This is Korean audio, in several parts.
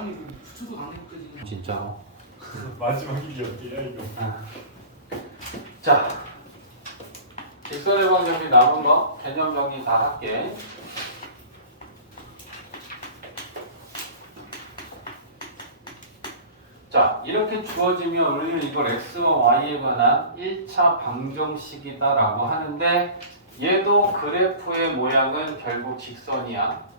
아니 그 추도 강냉까지 진짜로. 마지막 일이 어때요 이거? 자, 직선의 방정식 남은 거 개념 정리 다 할게. 자, 이렇게 주어지면 우리는 이걸 x와 y에 관한 1차 방정식이다 라고 하는데 얘도 그래프의 모양은 결국 직선이야.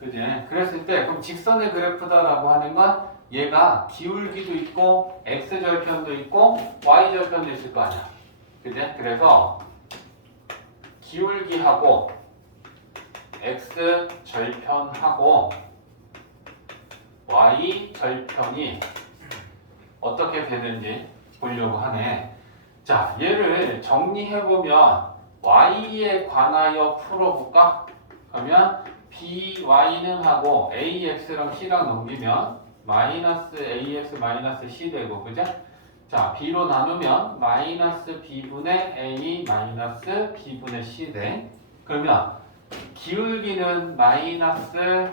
그지? 그랬을 때 그럼 직선의 그래프다 라고 하는 건 얘가 기울기도 있고 x절편도 있고 y절편도 있을 거 아니야. 그지? 그래서 기울기하고 x절편하고 y절편이 어떻게 되는지 보려고 하네. 자, 얘를 정리해보면 y에 관하여 풀어볼까? 그러면 by는 하고 ax랑 c랑 넘기면 마이너스 ax 마이너스 c 되고, 그죠? 자, b로 나누면 마이너스 b분의 a 마이너스 b분의 c 돼. 그러면 기울기는 마이너스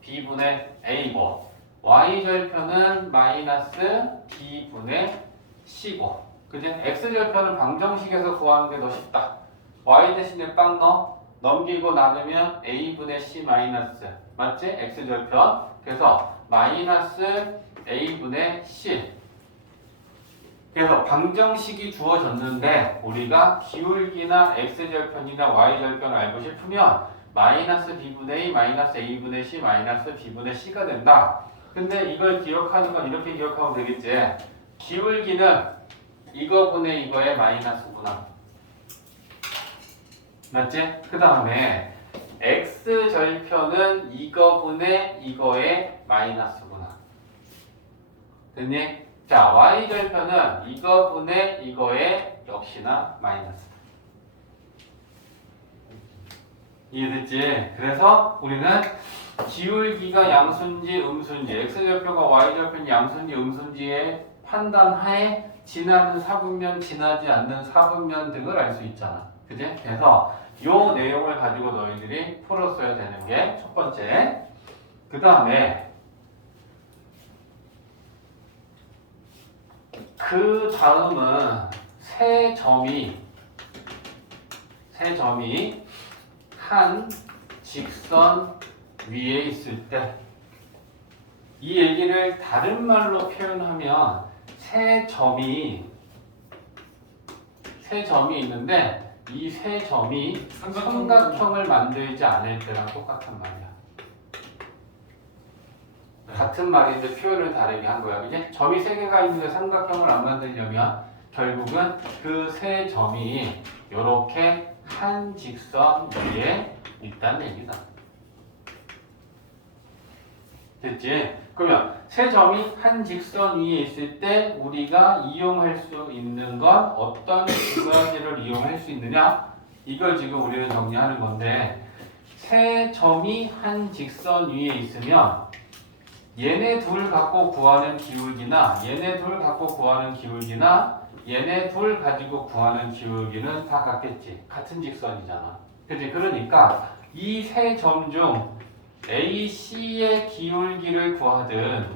b분의 a고 y절편은 마이너스 b분의 c고, 그지? x절편은 방정식에서 구하는 게 더 쉽다. y 대신에 빵 넣어 넘기고 나누면 a분의 c 마이너스, 맞지? x절편. 그래서 마이너스 a분의 c. 그래서 방정식이 주어졌는데 우리가 기울기나 x절편이나 y절편을 알고 싶으면 마이너스 b분의 a 마이너스 a분의 c 마이너스 b분의 c가 된다. 근데 이걸 기억하는 건 이렇게 기억하면 되겠지. 기울기는 이거분의 이거의 마이너스구나. 맞지? 그 다음에 x절편은 이거분의 이거의 마이너스구나. 됐니? 자, y절편은 이거분의 이거의 역시나 마이너스. 이해됐지? 그래서 우리는 기울기가 양수인지 음수인지, x절편과 y절편이 양수인지 음수인지의 판단하에 지나는 사분면, 지나지 않는 사분면 등을 알 수 있잖아. 그지? 그래서 요 내용을 가지고 너희들이 풀었어야 되는 게 첫 번째. 그 다음에 그 다음은 세 점이 한 직선 위에 있을 때 이 얘기를 다른 말로 표현하면 세 점이 있는데 이 세 점이 삼각형을 만들지 않을 때랑 똑같은 말이야. 같은 말인데 표현을 다르게 한 거야. 그지? 점이 세 개가 있는데 삼각형을 안 만들려면 결국은 그 세 점이 이렇게 한 직선 위에 있다는 얘기다. 됐지? 그러면 세 점이 한 직선 위에 있을 때 우리가 이용할 수 있는 건 어떤 두 가지를 이용할 수 있느냐? 이걸 지금 우리는 정리하는 건데, 세 점이 한 직선 위에 있으면 얘네 둘 갖고 구하는 기울기나 얘네 둘 갖고 구하는 기울기나 얘네 둘 가지고 구하는 기울기는 다 같겠지. 같은 직선이잖아. 그치? 그러니까 이 세 점 중 AC의 기울기를 구하든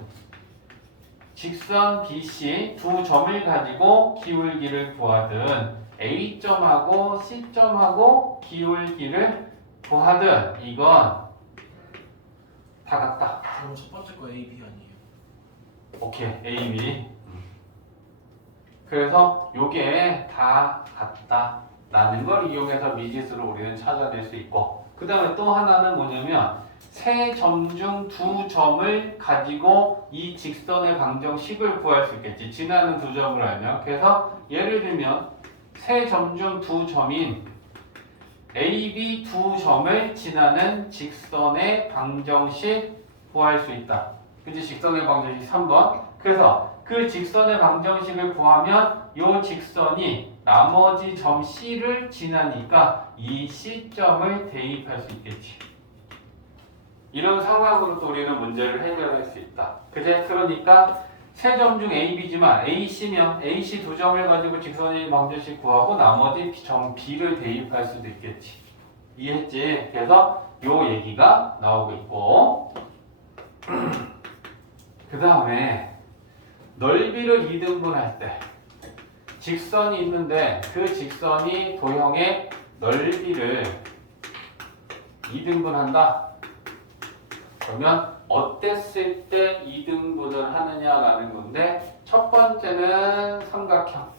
직선 BC 두 점을 가지고 기울기를 구하든 A점하고 C점하고 기울기를 구하든 이건 다 같다. 그럼 첫 번째 거 A, B 아니에요? 오케이, A, B. 그래서 요게 다 같다라는 걸 이용해서 미지수를 우리는 찾아낼 수 있고, 그 다음에 또 하나는 뭐냐면 세 점 중 두 점을 가지고 이 직선의 방정식을 구할 수 있겠지. 지나는 두 점을 알면. 그래서 예를 들면 세 점 중 두 점인 A, B 두 점을 지나는 직선의 방정식 구할 수 있다. 그치? 직선의 방정식 3번. 그래서 그 직선의 방정식을 구하면 이 직선이 나머지 점 C를 지나니까 이 C점을 대입할 수 있겠지. 이런 상황으로도 우리는 문제를 해결할 수 있다. 그제? 그러니까 세 점 중 A, B지만 AC면 AC 두 점을 가지고 직선의 방정식 구하고 나머지 점 B를 대입할 수도 있겠지. 이해했지? 그래서 요 얘기가 나오고 있고, 그 다음에 넓이를 2등분할 때 직선이 있는데 그 직선이 도형의 넓이를 2등분한다. 그러면 어땠을 때 2등분을 하느냐라는 건데 첫 번째는 삼각형.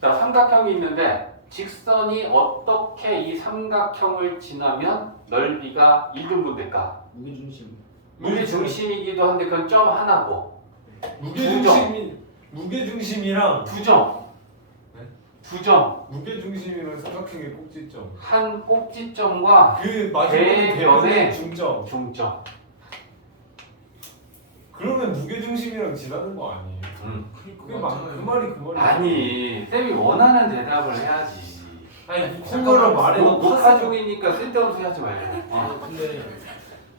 자, 삼각형이 있는데 직선이 어떻게 이 삼각형을 지나면 넓이가 2등분 될까? 무게중심. 무게 중심이기도 한데 그건 점 하나고 무게중심이랑 두 점. 네? 두 점. 무게중심이랑 삼각형의 꼭지점. 한 꼭지점과 그 마지막에 대변의 중점. 중점. 그러면 무게중심이랑 지나는 거 아니에요? 그 말이 아니, 쌤이 원하는 대답을 해야지. 아니 그거를 말해놓고 녹화 중이니까 쓸데없는 소리 하지 말고. 근데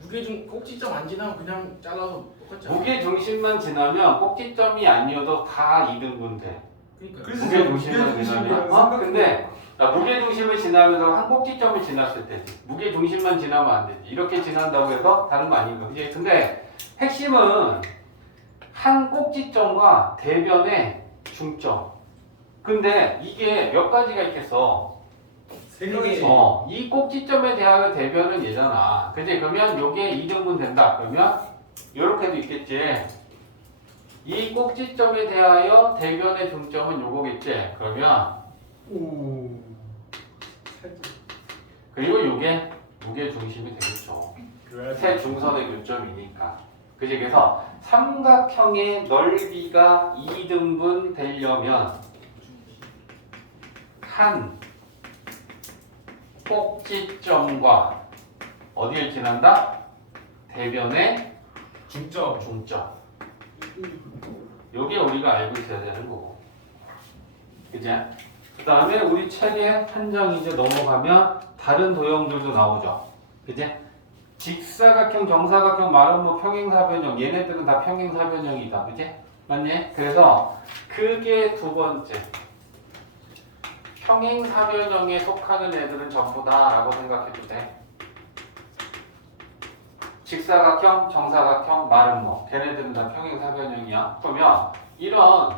무게중 꼭지점 안 지나면 그냥 잘라서 똑같지 않아? 무게 중심만 지나면 꼭지점이 아니어도 다 2등분 돼. 그러니까. 그래서 무게 중심만 무게중심이랑 지나면. 삼각형. 근데 무게 중심을 지나면서 한 꼭지점을 지났을 때지. 무게 중심만 지나면 안 되지. 이렇게 지난다고 해서 다른 거 아닌 거지. 근데 핵심은 한 꼭지점과 대변의 중점. 근데 이게 몇 가지가 있겠어? 세 가지. 이 꼭지점에 대하여 대변은 얘잖아. 그치? 그러면 요게 2등분 된다. 그러면 요렇게도 있겠지. 이 꼭지점에 대하여 대변의 중점은 요거겠지. 그러면 오. 그리고 요게 무게 중심이 되겠죠. 그래야지. 세 중선의 교점이니까. 그치? 그래서 삼각형의 넓이가 2등분 되려면 한 꼭지점과 어디를 지난다? 대변의 중점. 중점. 요게 우리가 알고 있어야 되는 거고. 그치? 그 다음에 우리 책에 한 장 이제 넘어가면 다른 도형들도 나오죠. 그치? 직사각형, 정사각형, 마름모, 평행사변형. 얘네들은 다 평행사변형이다. 그치? 맞니? 그래서 그게 두 번째. 평행사변형에 속하는 애들은 전부 다라고 생각해도 돼. 직사각형, 정사각형, 마름모. 걔네들은 다 평행사변형이야. 그러면 이런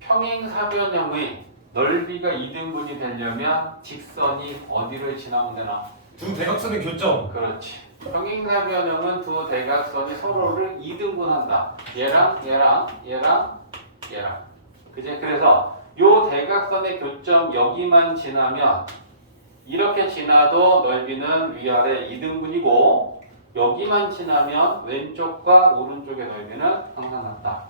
평행사변형의 넓이가 2등분이 되려면 직선이 어디를 지나면 되나? 두 대각선의 교점. 그렇지. 평행사변형은 두 대각선이 서로를 2등분한다. 얘랑 얘랑 얘랑 얘랑. 그지? 그래서 요 대각선의 교점 여기만 지나면 이렇게 지나도 넓이는 위아래 2등분이고 여기만 지나면 왼쪽과 오른쪽의 넓이는 항상 같다.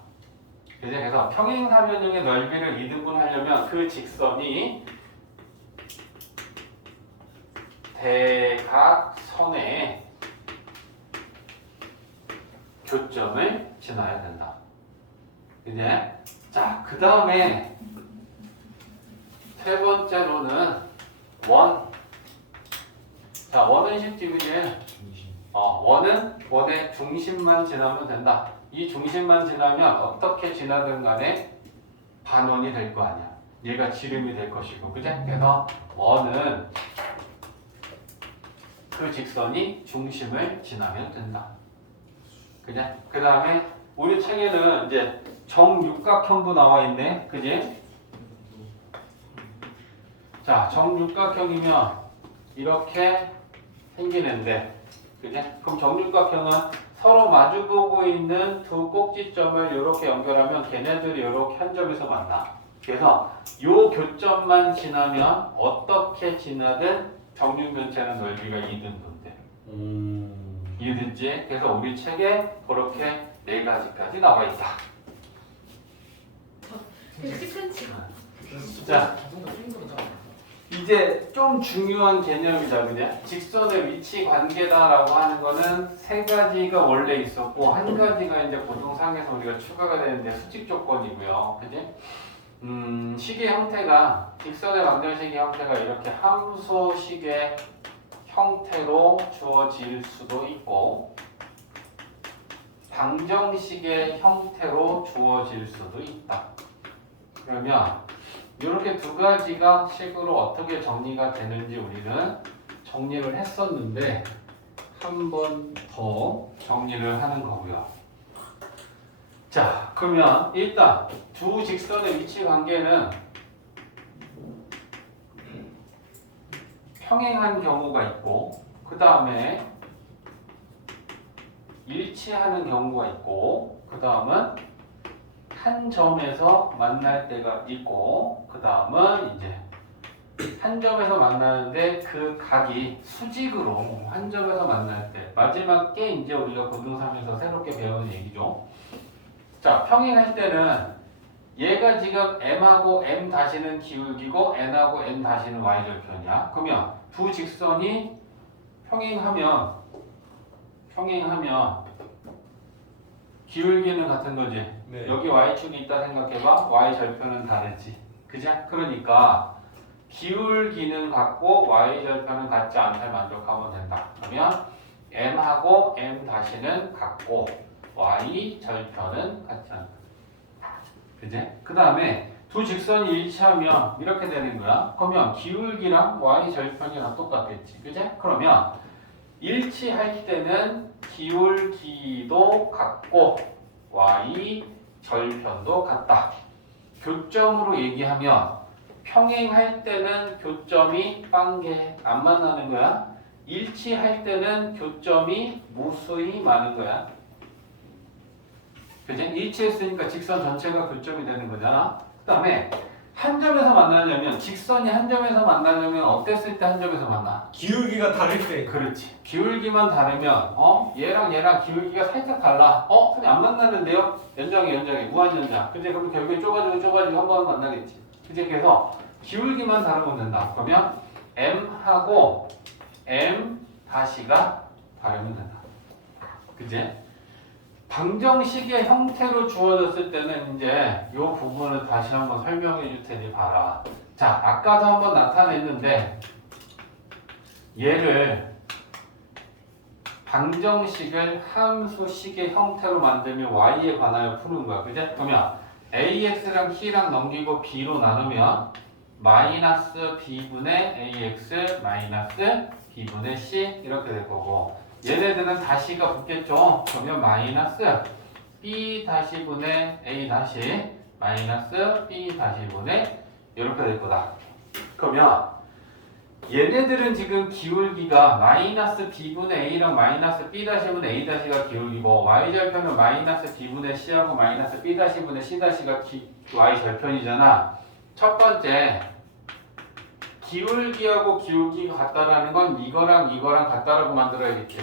그지? 그래서 평행사변형의 넓이를 2등분 하려면 그 직선이 대각선의 교점을 지나야 된다. 이제 자, 그 다음에 세 번째로는 원. 자, 원은 쉽지, 그지? 원은 원의 중심만 지나면 된다. 이 중심만 지나면 어떻게 지나든 간에 반원이 될 거 아니야. 얘가 지름이 될 것이고, 그지? 그래서 원은 그 직선이 중심을 지나면 된다. 그지? 그 다음에 우리 책에는 이제 정육각형도 나와 있네. 그지? 자, 정육각형이면 이렇게 생기는데, 그지? 그럼 정육각형은 서로 마주보고 있는 두 꼭지점을 이렇게 연결하면 걔네들이 이렇게 한 점에서 만나. 그래서 요 교점만 지나면 어떻게 지나든 정육면체는 넓이가 2등분 돼. 이해됐지? 그래서 우리 책에 그렇게 네 가지까지 나와 있다. 그렇게 큰지. 자, 이제 좀 중요한 개념이다, 그냥. 직선의 위치 관계다라고 하는 거는 세 가지가 원래 있었고 한 가지가 이제 보통상에서 우리가 추가가 되는데 수직 조건이고요, 그지? 식의 형태가 직선의 방정식의 형태가 이렇게 함수식의 형태로 주어질 수도 있고 방정식의 형태로 주어질 수도 있다. 그러면 이렇게 두 가지가 식으로 어떻게 정리가 되는지 우리는 정리를 했었는데 한 번 더 정리를 하는 거고요. 자, 그러면 일단 두 직선의 위치 관계는 평행한 경우가 있고 그 다음에 일치하는 경우가 있고 그 다음은 한 점에서 만날 때가 있고 그 다음은 이제 한 점에서 만나는데 그 각이 수직으로 한 점에서 만날 때 마지막 게 이제 우리가 고등3에서 새롭게 배우는 얘기죠. 자, 평행할 때는 얘가 지금 m하고 m 다시는 기울기고 n하고 n 다시는 y절편이야. 그러면 두 직선이 평행하면 기울기는 같은 거지. 네. 여기 y축이 있다 생각해봐. y절편은 다르지. 그지? 그러니까 기울기는 같고 y절편은 같지 않다 만족하면 된다. 그러면 m하고 m 다시는 같고 y절편은 같지 않다. 그지? 그 다음에 두 직선이 일치하면 이렇게 되는 거야. 그러면 기울기랑 y절편이랑 똑같겠지. 그지? 그러면 일치할 때는 기울기도 같고 y절편도 같다. 교점으로 얘기하면 평행할 때는 교점이 빵개 안 만나는 거야. 일치할 때는 교점이 무수히 많은 거야. 그지? 일치했으니까 직선 전체가 교점이 되는 거잖아. 그 다음에 한 점에서 만나려면 직선이 한 점에서 만나려면 어땠을 때 한 점에서 만나? 기울기가 다를 때. 그렇지. 기울기만 다르면 얘랑 기울기가 살짝 달라. 근데 안 만나는데요? 연장에 무한 연장. 근데 그럼 결국에 좁아지고 한 번 만나겠지. 그치? 그래서 기울기만 다르면 된다. 그러면 m하고 m 다시가 다르면 된다. 그치? 방정식의 형태로 주어졌을 때는 이제 이 부분을 다시 한번 설명해 줄 테니 봐라. 자, 아까도 한번 나타냈는데 얘를 방정식을 함수식의 형태로 만들면 y에 관하여 푸는 거야. 그죠? 그러면 ax랑 t랑 넘기고 b로 나누면 마이너스 b분의 ax 마이너스 b분의 c 이렇게 될 거고 얘네들은 다시가 붙겠죠. 그러면 마이너스 b 다시분의 a 다시 마이너스 b 다시분의 이렇게 될 거다. 그러면 얘네들은 지금 기울기가 마이너스 b분의 a랑 마이너스 b 다시분의 a 다시가 기울기고 y절편은 마이너스 b분의 c하고 마이너스 b 다시분의 c 다시가 y절편이잖아. 첫 번째 기울기하고 기울기가 같다라는 건 이거랑 같다라고 만들어야겠지.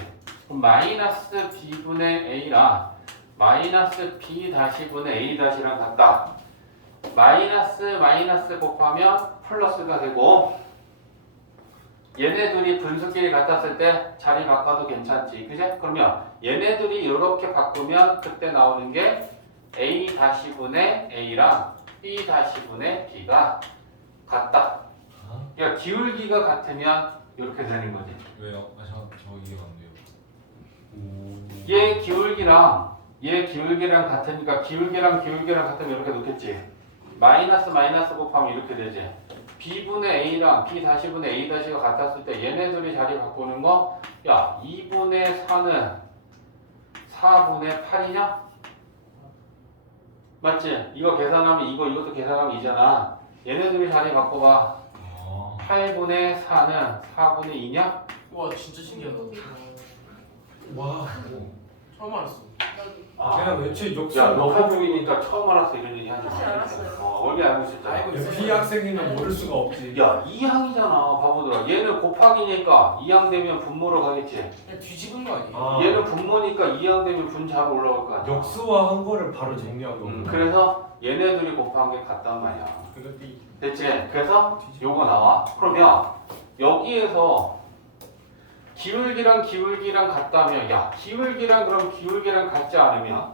그럼 마이너스 b분의 a랑 마이너스 b 다시분의 a 다시랑 같다. 마이너스 곱하면 플러스가 되고 얘네들이 분수끼리 같았을 때 자리 바꿔도 괜찮지. 그지? 그러면 얘네들이 이렇게 바꾸면 그때 나오는 게 a 다시분의 a랑 b 다시분의 b가 같다. 그러니까 기울기가 같으면 이렇게 되는 거지. 왜요? 저 이해가 안 돼요. 얘 기울기랑 같으니까 기울기랑 같으면 이렇게 놓겠지. 마이너스 곱하면 이렇게 되지. b분의 a랑 b 다시분의 a 다시가 같았을 때 얘네들이 자리 바꾸는 거, 야 2분의 4는 4분의 8이냐? 맞지? 이거 계산하면 이것도 계산하면 2잖아. 얘네들이 자리 바꿔봐. 8분의 4는 4분의 2냐? 와 진짜 신기하다. 와. 처음 알았어. 그냥 애초에 야, 역사. 너 한국이니까 처음 알았어 이런 얘기 하지 마. 사실 알았어요. 원래 알고 있었잖아. 알고 있어요. B 학생이면 모를 수가 없지. 야, 2항이잖아, 바보들아. 얘는 곱하기니까 2항 되면 분모로 가겠지. 그냥 뒤집은 거 아니에요? 아. 얘는 분모니까 2항 되면 분자로 올라갈 거 아니야. 역수와 한 거를 바로 정리한 거구나. 그래서 얘네들이 곱한 게 같단 말이야. 그거 B. 됐지? 그래서 요거 나와. 그러면 여기에서 기울기랑 같다면, 야, 기울기랑 같지 않으면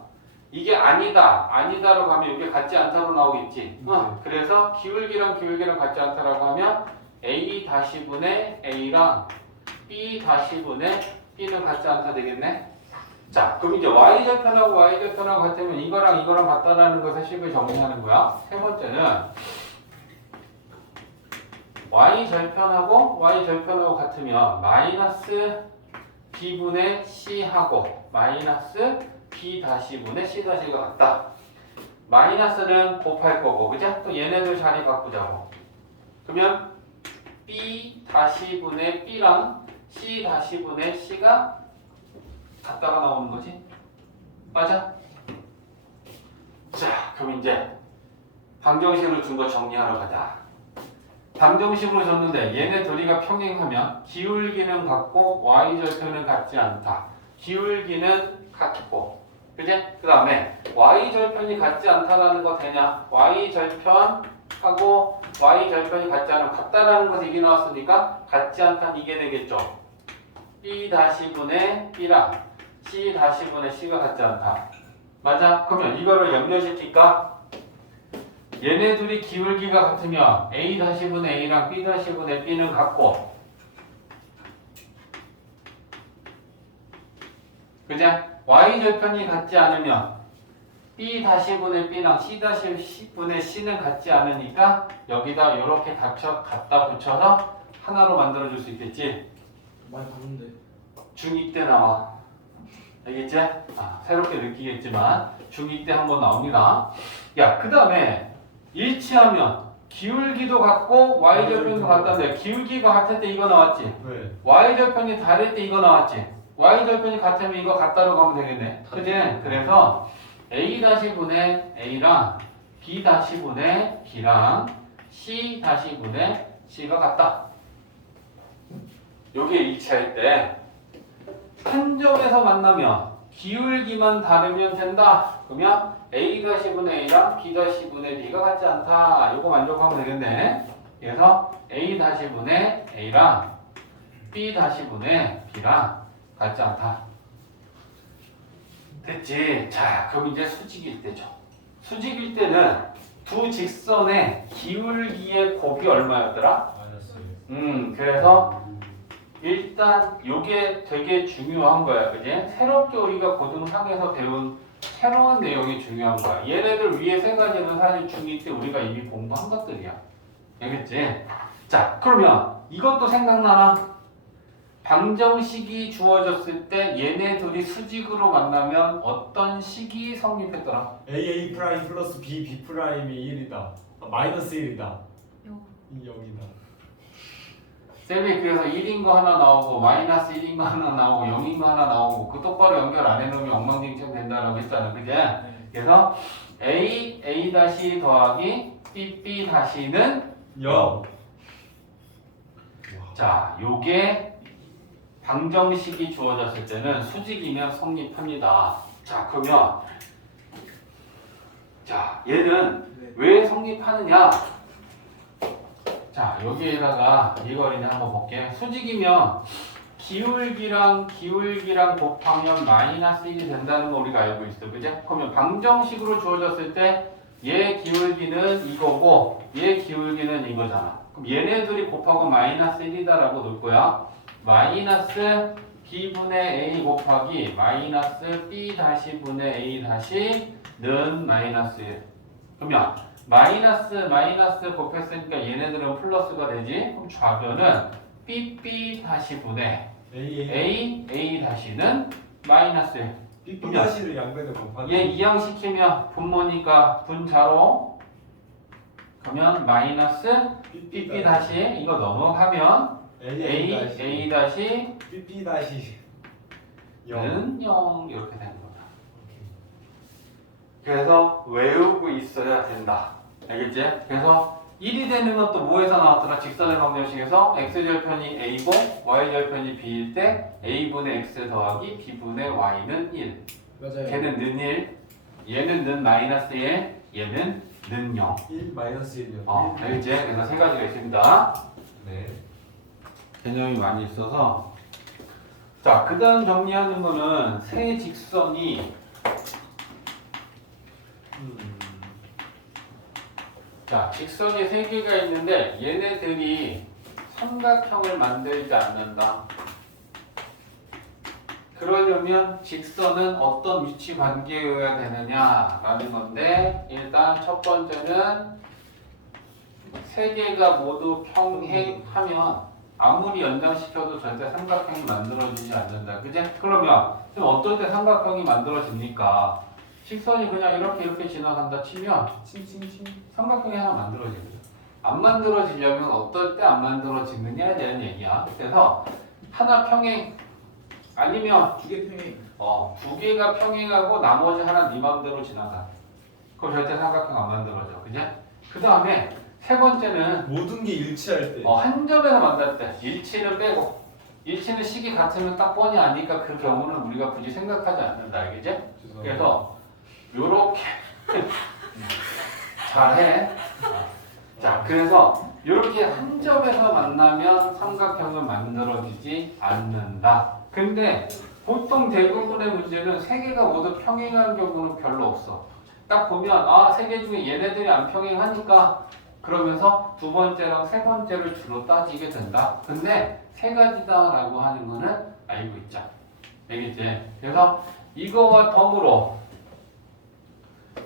이게 아니다로 가면 이게 같지 않다로 나오겠지. 그래서 기울기랑 같지 않다라고 하면 a 다시분의 a랑 b 다시분의 b는 같지 않다 되겠네. 자, 그럼 이제 y절편하고 같으면 이거랑 같다라는 것을 식을 정리하는 거야. 세 번째는 y절편하고 y절편하고 같으면 마이너스 b분의 c하고 마이너스 b 다시분의 c 다시가 같다. 마이너스는 곱할 거고, 그죠? 또 얘네들 자리 바꾸자고. 그러면 b 다시분의 b랑 c 다시분의 c가 같다가 나오는 거지? 맞아? 자, 그럼 이제 방정식으로 준 거 정리하러 가자. 방정식으로 줬는데 얘네 둘이가 평행하면 기울기는 같고 y절편은 같지 않다. 기울기는 같고, 그지? 그 다음에 y절편이 같지 않다라는 거 되냐? y절편하고 y절편이 같지 않으면 같다라는 것이 이게 나왔으니까 같지 않다는 이게 되겠죠. b 다시분의 b랑 c 다시분의 c가 같지 않다. 맞아? 그러면 이거를 연결시킬까? 얘네 둘이 기울기가 같으면 a 다시분의 a랑 b 다시분의 b는 같고, 그죠? y절편이 같지 않으면 b 다시분의 b랑 c 다시분의 c는 같지 않으니까 여기다 이렇게 갖다 붙여서 하나로 만들어줄 수 있겠지? 많이 봤는데. 중2 때 나와. 알겠지? 새롭게 느끼겠지만 중2 때 한번 나옵니다. 야, 그 다음에 일치하면 기울기도 같고 y절편도 같다는데 기울기가 같을 때 이거 나왔지? 네. y절편이 다를 때 이거 나왔지? y절편이 같으면 이거 같다라고 하면 되겠네. 그지? 그래서 a-분의 a랑 b-분의 b랑 c-분의 c가 같다. 요게 일치할 때 한 점에서 만나면 기울기만 다르면 된다. 그러면 a-분의 a랑 b-분의 b가 같지 않다. 요거 만족하면 되겠네. 그래서 a-분의 a랑 b-분의 b랑 같지 않다. 됐지? 자, 그럼 이제 수직일 때죠. 수직일 때는 두 직선의 기울기의 곱이 얼마였더라? 마이너스. 그래서 일단 요게 되게 중요한 거야. 그지? 새롭게 우리가 고등학에서 배운 새로운 내용이 중요한 거야. 얘네들 위에 세 가지는 사실 중2 때 우리가 이미 공부한 것들이야. 알겠지? 자, 그러면 이것도 생각나나? 방정식이 주어졌을 때 얘네 둘이 수직으로 만나면 어떤 식이 성립했더라? a 프라임 플러스 b 프라임이 1이다. 마이너스 1이다. 요. 이 0이다. 쌤이 그래서 1인 거 하나 나오고 마이너스 1인 거 하나 나오고 0인 거 하나 나오고 그 똑바로 연결 안 해놓으면 엉망진창 된다라고 했잖아. 그제? 그래서 a 다시 더하기 b 다시는 0. 자, 요게 방정식이 주어졌을 때는 수직이면 성립합니다. 자, 그러면 자, 얘는 왜 성립하느냐? 자, 여기에다가 이 거리는 한번 볼게. 수직이면 기울기랑 곱하면 마이너스 1이 된다는 거 우리가 알고 있어. 그죠? 그러면 방정식으로 주어졌을 때 얘 기울기는 이거고 얘 기울기는 이거잖아. 그럼 얘네들이 곱하고 마이너스 1이다라고 놓을 거야. 마이너스 b분의 a 곱하기 마이너스 b 다시분의 a 다시는 마이너스 1. 그러면 마이너스 곱했으니까 얘네들은 플러스가 되지. 그럼 좌변은 b 다시분의 a 다시는 마이너스 1. b 다시를 양변에 곱하는. 얘 이항시키면 분모니까 분자로 가면 마이너스 b 다시 이거 넘어가면 a 다시 b 다시 0. 는 0 이렇게 되는 거다. 그래서 외우고 있어야 된다. 알겠지? 그래서 1이 되는 건 또 뭐에서 나왔더라? 직선의 방정식에서 x절편이 a고 y절편이 b일 때 a분의 x 더하기 b분의 y는 1. 맞아요. 걔는 는 1, 얘는 는 마이너스 1, 얘는 는 0. 1 마이너스 1이요. 알겠지? 그래서 세 가지가 있습니다. 네. 개념이 많이 있어서 자, 그 다음 정리하는 거는 세 직선이 자, 직선이 세 개가 있는데 얘네들이 삼각형을 만들지 않는다. 그러려면 직선은 어떤 위치 관계여야 되느냐라는 건데 일단 첫 번째는 세 개가 모두 평행하면 아무리 연장시켜도 절대 삼각형이 만들어지지 않는다. 그제? 그러면 지금 어떨 때 삼각형이 만들어집니까? 직선이 그냥 이렇게 지나간다 치면 삼각형이 하나 만들어집니다. 안 만들어지려면 어떨 때 안 만들어지느냐에 대한 얘기야. 그래서 하나 평행 아니면 두개 평행. 두 개가 평행하고 나머지 하나 네 맘대로 지나가. 그럼 절대 삼각형 안 만들어져. 그제? 그 다음에 세 번째는 모든 게 일치할 때. 한 점에서 만날 때 일치는 빼고 일치는 식이 같으면 딱 뻔히 아니까 그 경우는 우리가 굳이 생각하지 않는다. 알겠지? 죄송합니다. 그래서 요렇게 잘해. 자, 그래서 이렇게 한 점에서 만나면 삼각형은 만들어지지 않는다. 근데 보통 대부분의 문제는 세 개가 모두 평행한 경우는 별로 없어. 딱 보면 세 개 중에 얘네들이 안 평행하니까 그러면서 두 번째랑 세 번째를 주로 따지게 된다. 근데 세 가지다라고 하는 거는 알고 있자. 알겠지? 그래서 이거와 덤으로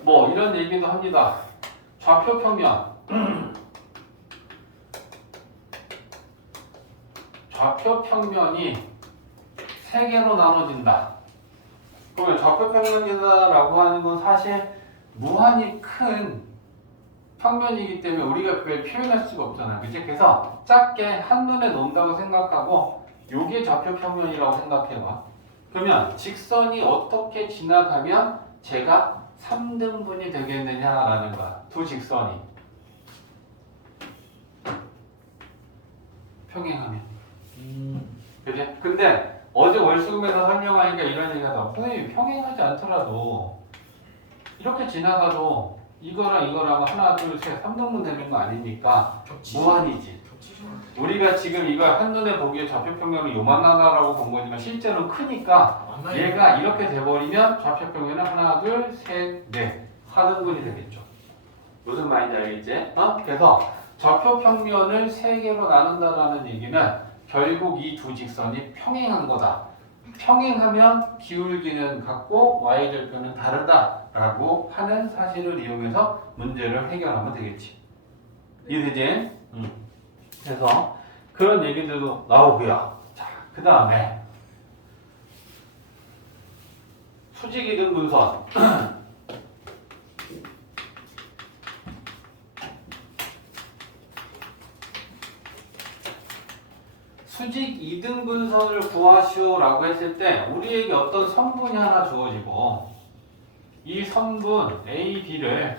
뭐 이런 얘기도 합니다. 좌표 평면. 좌표 평면이 세 개로 나눠진다. 그러면 좌표 평면이다라고 하는 건 사실 무한히 큰 평면이기 때문에 우리가 그걸 표현할 수가 없잖아. 그치? 그래서 작게 한눈에 논다고 생각하고 요게 좌표 평면이라고 생각해봐. 그러면 직선이 어떻게 지나가면 제가 3등분이 되겠느냐라는 거야. 두 직선이 평행하면. 그치? 근데 어제 월수금에서 설명하니까 이런 얘기가 나와. 선생님 평행하지 않더라도 이렇게 지나가도 이거랑 하나 둘 셋 3등분 되는 거 아닙니까? 무한이지. 우리가 지금 이걸 한눈에 보기에 좌표평면은 요만하다라고 본 거지만 실제로는 크니까 얘가 이렇게 돼버리면 좌표평면은 하나 둘 셋 넷 4등분이 되겠죠. 무슨 말인지 알겠지? 그래서 좌표평면을 세 개로 나눈다라는 얘기는 결국 이 두 직선이 평행한 거다. 평행하면 기울기는 같고 y절편은 다르다라고 하는 사실을 이용해서 문제를 해결하면 되겠지. 이해되지? 그래서 그런 얘기들도 나오고요. 자, 그 다음에 수직이등분선. 수직 2등분선을 구하시오라고 했을 때 우리에게 어떤 성분이 하나 주어지고 이 성분 A, B를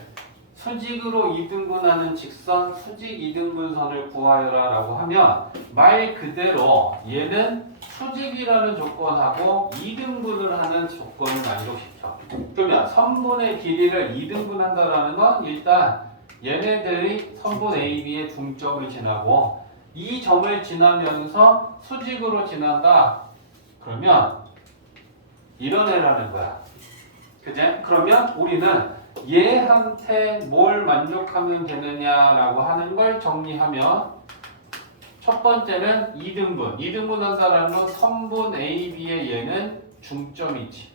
수직으로 2등분하는 직선 수직 2등분선을 구하여라 라고 하면 말 그대로 얘는 수직이라는 조건하고 2등분을 하는 조건을 만족시켜. 그러면 선분의 길이를 2등분한다라는 건 일단 얘네들이 선분 A, B의 중점을 지나고 이 점을 지나면서 수직으로 지난다. 그러면 이런 애라는 거야. 그제? 그러면 우리는 얘한테 뭘 만족하면 되느냐라고 하는 걸 정리하면 첫 번째는 2등분. 2등분 한다라는 건 선분 A, B의 얘는 중점이지.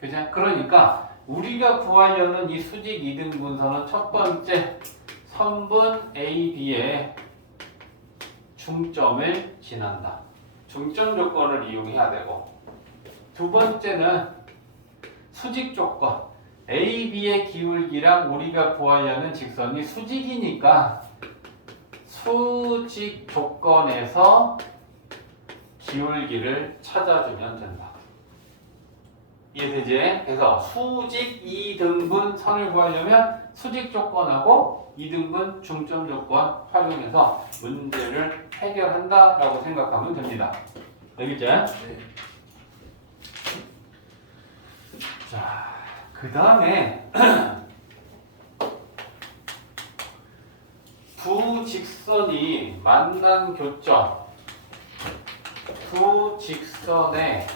그제? 그러니까 우리가 구하려는 이 수직 2등분선은 첫 번째 선분 A, B의 중점을 지난다. 중점 조건을 이용해야 되고 두 번째는 수직 조건 A, B의 기울기랑 우리가 구하려는 직선이 수직이니까 수직 조건에서 기울기를 찾아주면 된다. 이해되지? 그래서 수직 2등분 선을 구하려면 수직 조건하고 2등분 중점 조건 활용해서 문제를 해결한다라고 생각하면 됩니다. 알겠지? 네. 자, 그 다음에 두 직선이 만난 교점, 두 직선의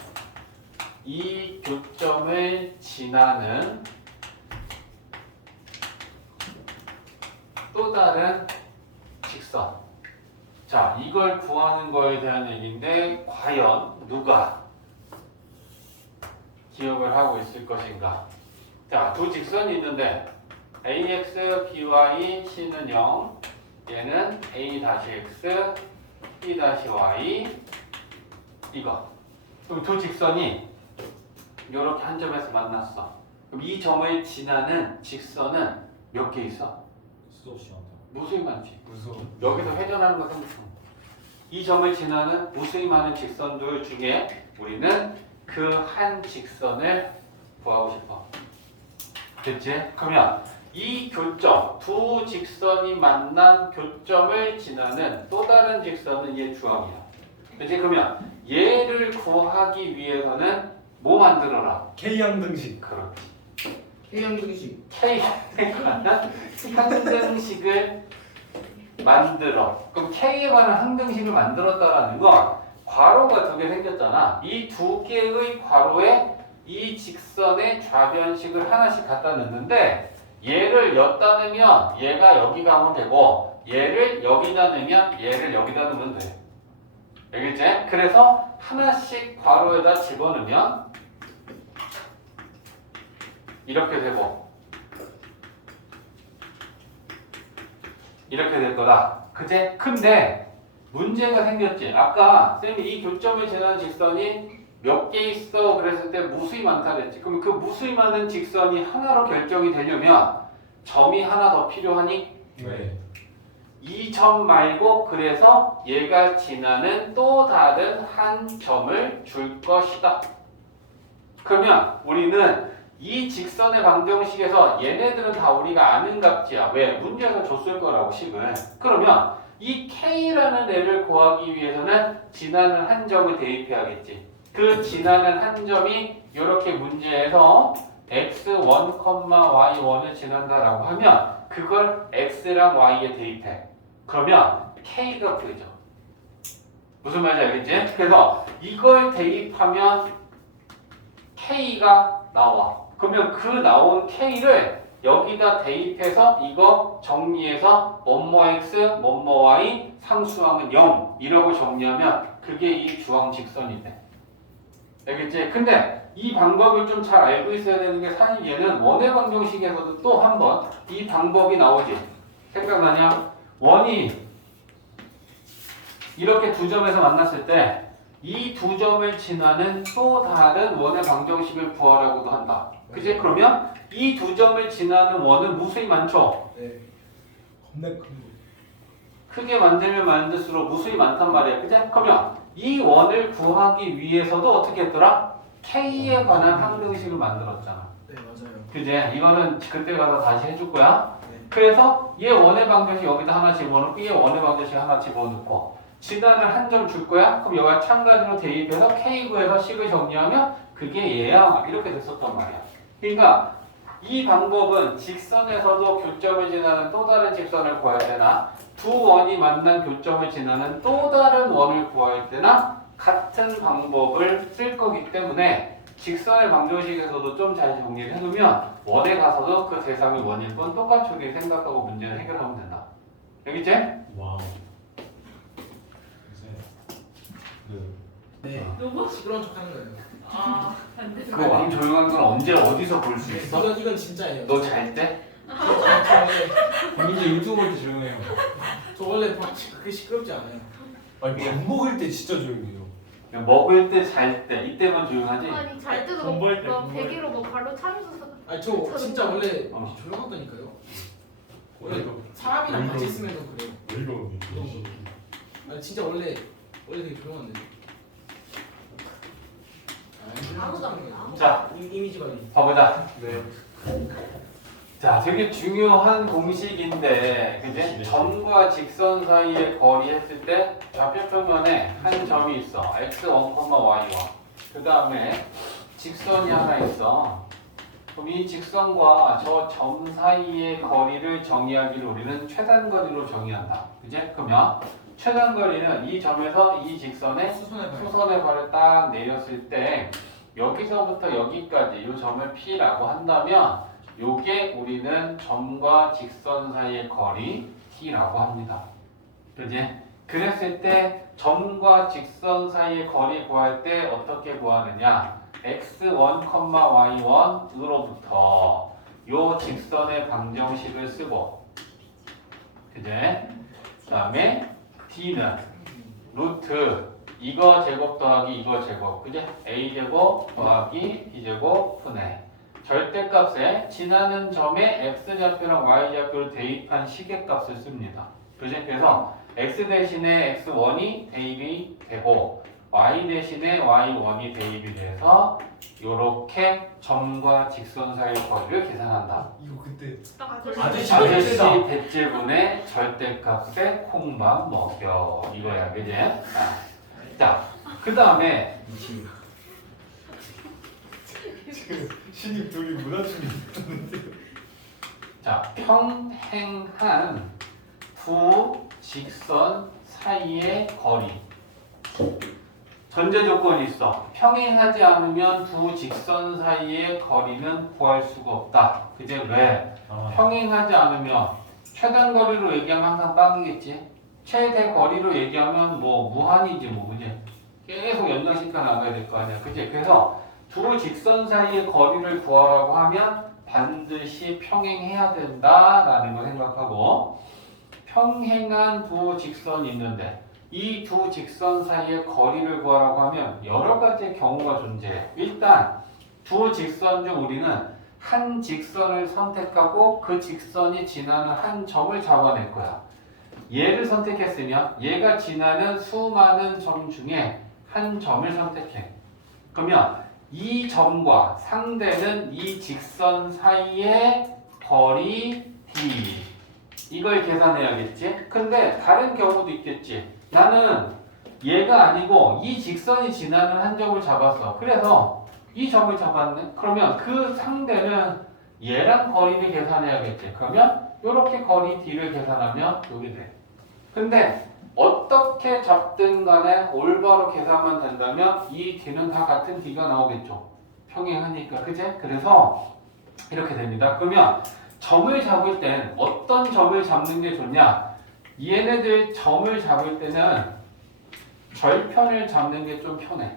이 교점을 지나는 또 다른 직선. 자, 이걸 구하는 거에 대한 얘기인데 과연 누가 기억을 하고 있을 것인가? 자, 두 직선이 있는데 ax, by, c는 0. 얘는 a 다시 x, b 다시 y. 이거. 그럼 두 직선이 이렇게 한 점에서 만났어. 그럼 이 점을 지나는 직선은 몇 개 있어? 수도 없이 한다. 무수히 많지. 무서워. 여기서 회전하는 거 생각해. 이 점을 지나는 무수히 많은 직선들 중에 우리는 그 한 직선을 구하고 싶어. 됐지? 그러면 이 교점, 두 직선이 만난 교점을 지나는 또 다른 직선은 얘 주황이야. 됐지? 그러면 얘를 구하기 위해서는 뭐 만들어라? K양등식. 그렇지. K형등식. K에 관한 항등식을 만들어. 그럼 K에 관한 항등식을 만들었다라는 건 괄호가 두 개 생겼잖아. 이 두 개의 괄호에 이 직선의 좌변식을 하나씩 갖다 넣는데 얘를 여기다 넣으면 얘가 여기 가면 되고 얘를 여기다 넣으면 얘를 여기다 넣으면 돼. 알겠지? 그래서 하나씩 괄호에다 집어넣으면 이렇게 되고 이렇게 될 거다. 그제? 근데 문제가 생겼지. 아까 쌤이 이 교점을 지나는 직선이 몇 개 있어 그랬을 때 무수히 많다 그랬지. 그럼 그 무수히 많은 직선이 하나로 결정이 되려면 점이 하나 더 필요하니? 네. 이 점 말고 그래서 얘가 지나는 또 다른 한 점을 줄 것이다. 그러면 우리는 이 직선의 방정식에서 얘네들은 다 우리가 아는 값지야. 왜? 문제에서 줬을 거라고 식을. 그러면 이 K라는 애를 구하기 위해서는 지나는 한 점을 대입해야겠지. 그 지나는 한 점이 이렇게 문제에서 x1, y1을 지난다라고 하면 그걸 x랑 y에 대입해. 그러면 K가 구해져. 무슨 말인지 알겠지? 그래서 이걸 대입하면 K가 나와. 그러면 그 나온 K를 여기다 대입해서 이거 정리해서 뭐뭐 x, 뭐뭐 y, 상수항은 0 이러고 정리하면 그게 이 주황 직선이 돼. 알겠지? 근데 이 방법을 좀 잘 알고 있어야 되는 게 사실 얘는 원의 방정식에서도 또 한 번 이 방법이 나오지. 생각나냐? 원이 이렇게 두 점에서 만났을 때 이 두 점을 지나는 또 다른 원의 방정식을 구하라고도 한다. 그치? 그러면 이 두 점을 지나는 원은 무수히 많죠? 네. 겁나 큰 거. 크게 만들면 만들수록 무수히 많단 말이야. 그치? 그러면 이 원을 구하기 위해서도 어떻게 했더라? K에 관한 항등식을 만들었잖아. 네 맞아요. 그지? 이거는 그때 가서 다시 해줄 거야. 네. 그래서 얘 원의 방정식 여기다 하나 집어넣고 얘 원의 방정식 하나 집어넣고 지단을 한 점 줄 거야? 그럼 여기 마찬가지로 대입해서 K 구해서 식을 정리하면 그게 얘야. 이렇게 됐었단 말이야. 그러니까 이 방법은 직선에서도 교점을 지나는 또 다른 직선을 구할 때나 두 원이 만난 교점을 지나는 또 다른 원을 구할 때나 같은 방법을 쓸 거기 때문에 직선의 방정식에서도 좀 잘 정리를 해두면 원에 가서도 그 대상이 원일 건 똑같이 우리 생각하고 문제를 해결하면 된다. 알겠지? 와우. 이제 그 네. 누구? 시끄러운 척하는 거예요. 아, 안 돼. 그 왕 조용한 건 언제 어디서 볼 수 있어? 이건 진짜예요. 너 잘 때? 이제 유튜브 볼 때 조용해요. 저 원래 그렇게 시끄럽지 않아요. 아니 밥 먹을 때 진짜 조용해요. 먹을 때, 잘 때, 이때만 조용하지? 아니 잘 때도 공부할 때, 막 공부할 베개로 뭐 발로 차면서 아니 저 진짜 원래 어. 조용하다니까요. 원래 오늘도 사람이랑 같이 있으면 더 그래요. 이거 아니 진짜 원래 되게 조용한데. 아무도 안 나. 자, 이미지 관리. 봐보자. 네. 자, 되게 중요한 공식인데, 그지? 점과 직선 사이의 거리 했을 때 좌표평면에 한 점이 있어. x1, y1. 그 다음에 직선이 하나 있어. 그럼 이 직선과 저 점 사이의 거리를 정의하기를 우리는 최단거리로 정의한다. 그지? 그러면 최단거리는 이 점에서 이 직선에 수선의 발. 수선의 발을 딱 내렸을 때 여기서부터 여기까지 이 점을 P라고 한다면 요게 우리는 점과 직선 사이의 거리 T라고 합니다. 그지? 그랬을 때 점과 직선 사이의 거리 구할 때 어떻게 구하느냐? x1, y1으로부터 요 직선의 방정식을 쓰고 그제? 그 다음에 D는 루트 이거 제곱 더하기 이거 제곱 그제? A제곱 더하기 B제곱 분의 절대값에 지나는 점에 X좌표랑 Y좌표를 대입한 시계값을 씁니다. 그제? 그래서 X 대신에 X1이 대입이 되고 Y 대신에 Y1이 대입이 돼서 요렇게 점과 직선 사이의 거리를 계산한다. 이거 그때 아저씨 아저씨 대체다. 대체분의 절대값에 콩만 먹여 이거야 그제? 자, 그 다음에 미친다. 지금 신입 둘이 문화중이 자, 평행한 두 직선 사이의 거리. 전제 조건이 있어. 평행하지 않으면 두 직선 사이의 거리는 구할 수가 없다. 그제? 왜? 평행하지 않으면 최단 거리로 얘기하면 항상 빵이겠지. 최대 거리로 얘기하면 뭐 무한이지 뭐 그지? 계속 연장시켜 나가야 될 거 아니야. 그지? 그래서 두 직선 사이의 거리를 구하라고 하면 반드시 평행해야 된다라는 걸 생각하고 평행한 두 직선이 있는데 이 두 직선 사이의 거리를 구하라고 하면 여러 가지의 경우가 존재해. 일단 두 직선 중 우리는 한 직선을 선택하고 그 직선이 지나는 한 점을 잡아낼 거야. 얘를 선택했으면 얘가 지나는 수많은 점 중에 한 점을 선택해. 그러면 이 점과 상대는 이 직선 사이의 거리 D 이걸 계산해야겠지? 근데 다른 경우도 있겠지. 나는 얘가 아니고 이 직선이 지나는 한 점을 잡았어. 그래서 이 점을 잡았네. 그러면 그 상대는 얘랑 거리를 계산해야겠지. 그러면 이렇게 거리 D를 계산하면 여기 돼. 근데 어떻게 잡든 간에 올바로 계산만 된다면 이 D는 다 같은 D가 나오겠죠. 평행하니까. 그제? 그래서 이렇게 됩니다. 그러면 점을 잡을 땐 어떤 점을 잡는 게 좋냐? 얘네들 점을 잡을 때는 절편을 잡는 게 좀 편해.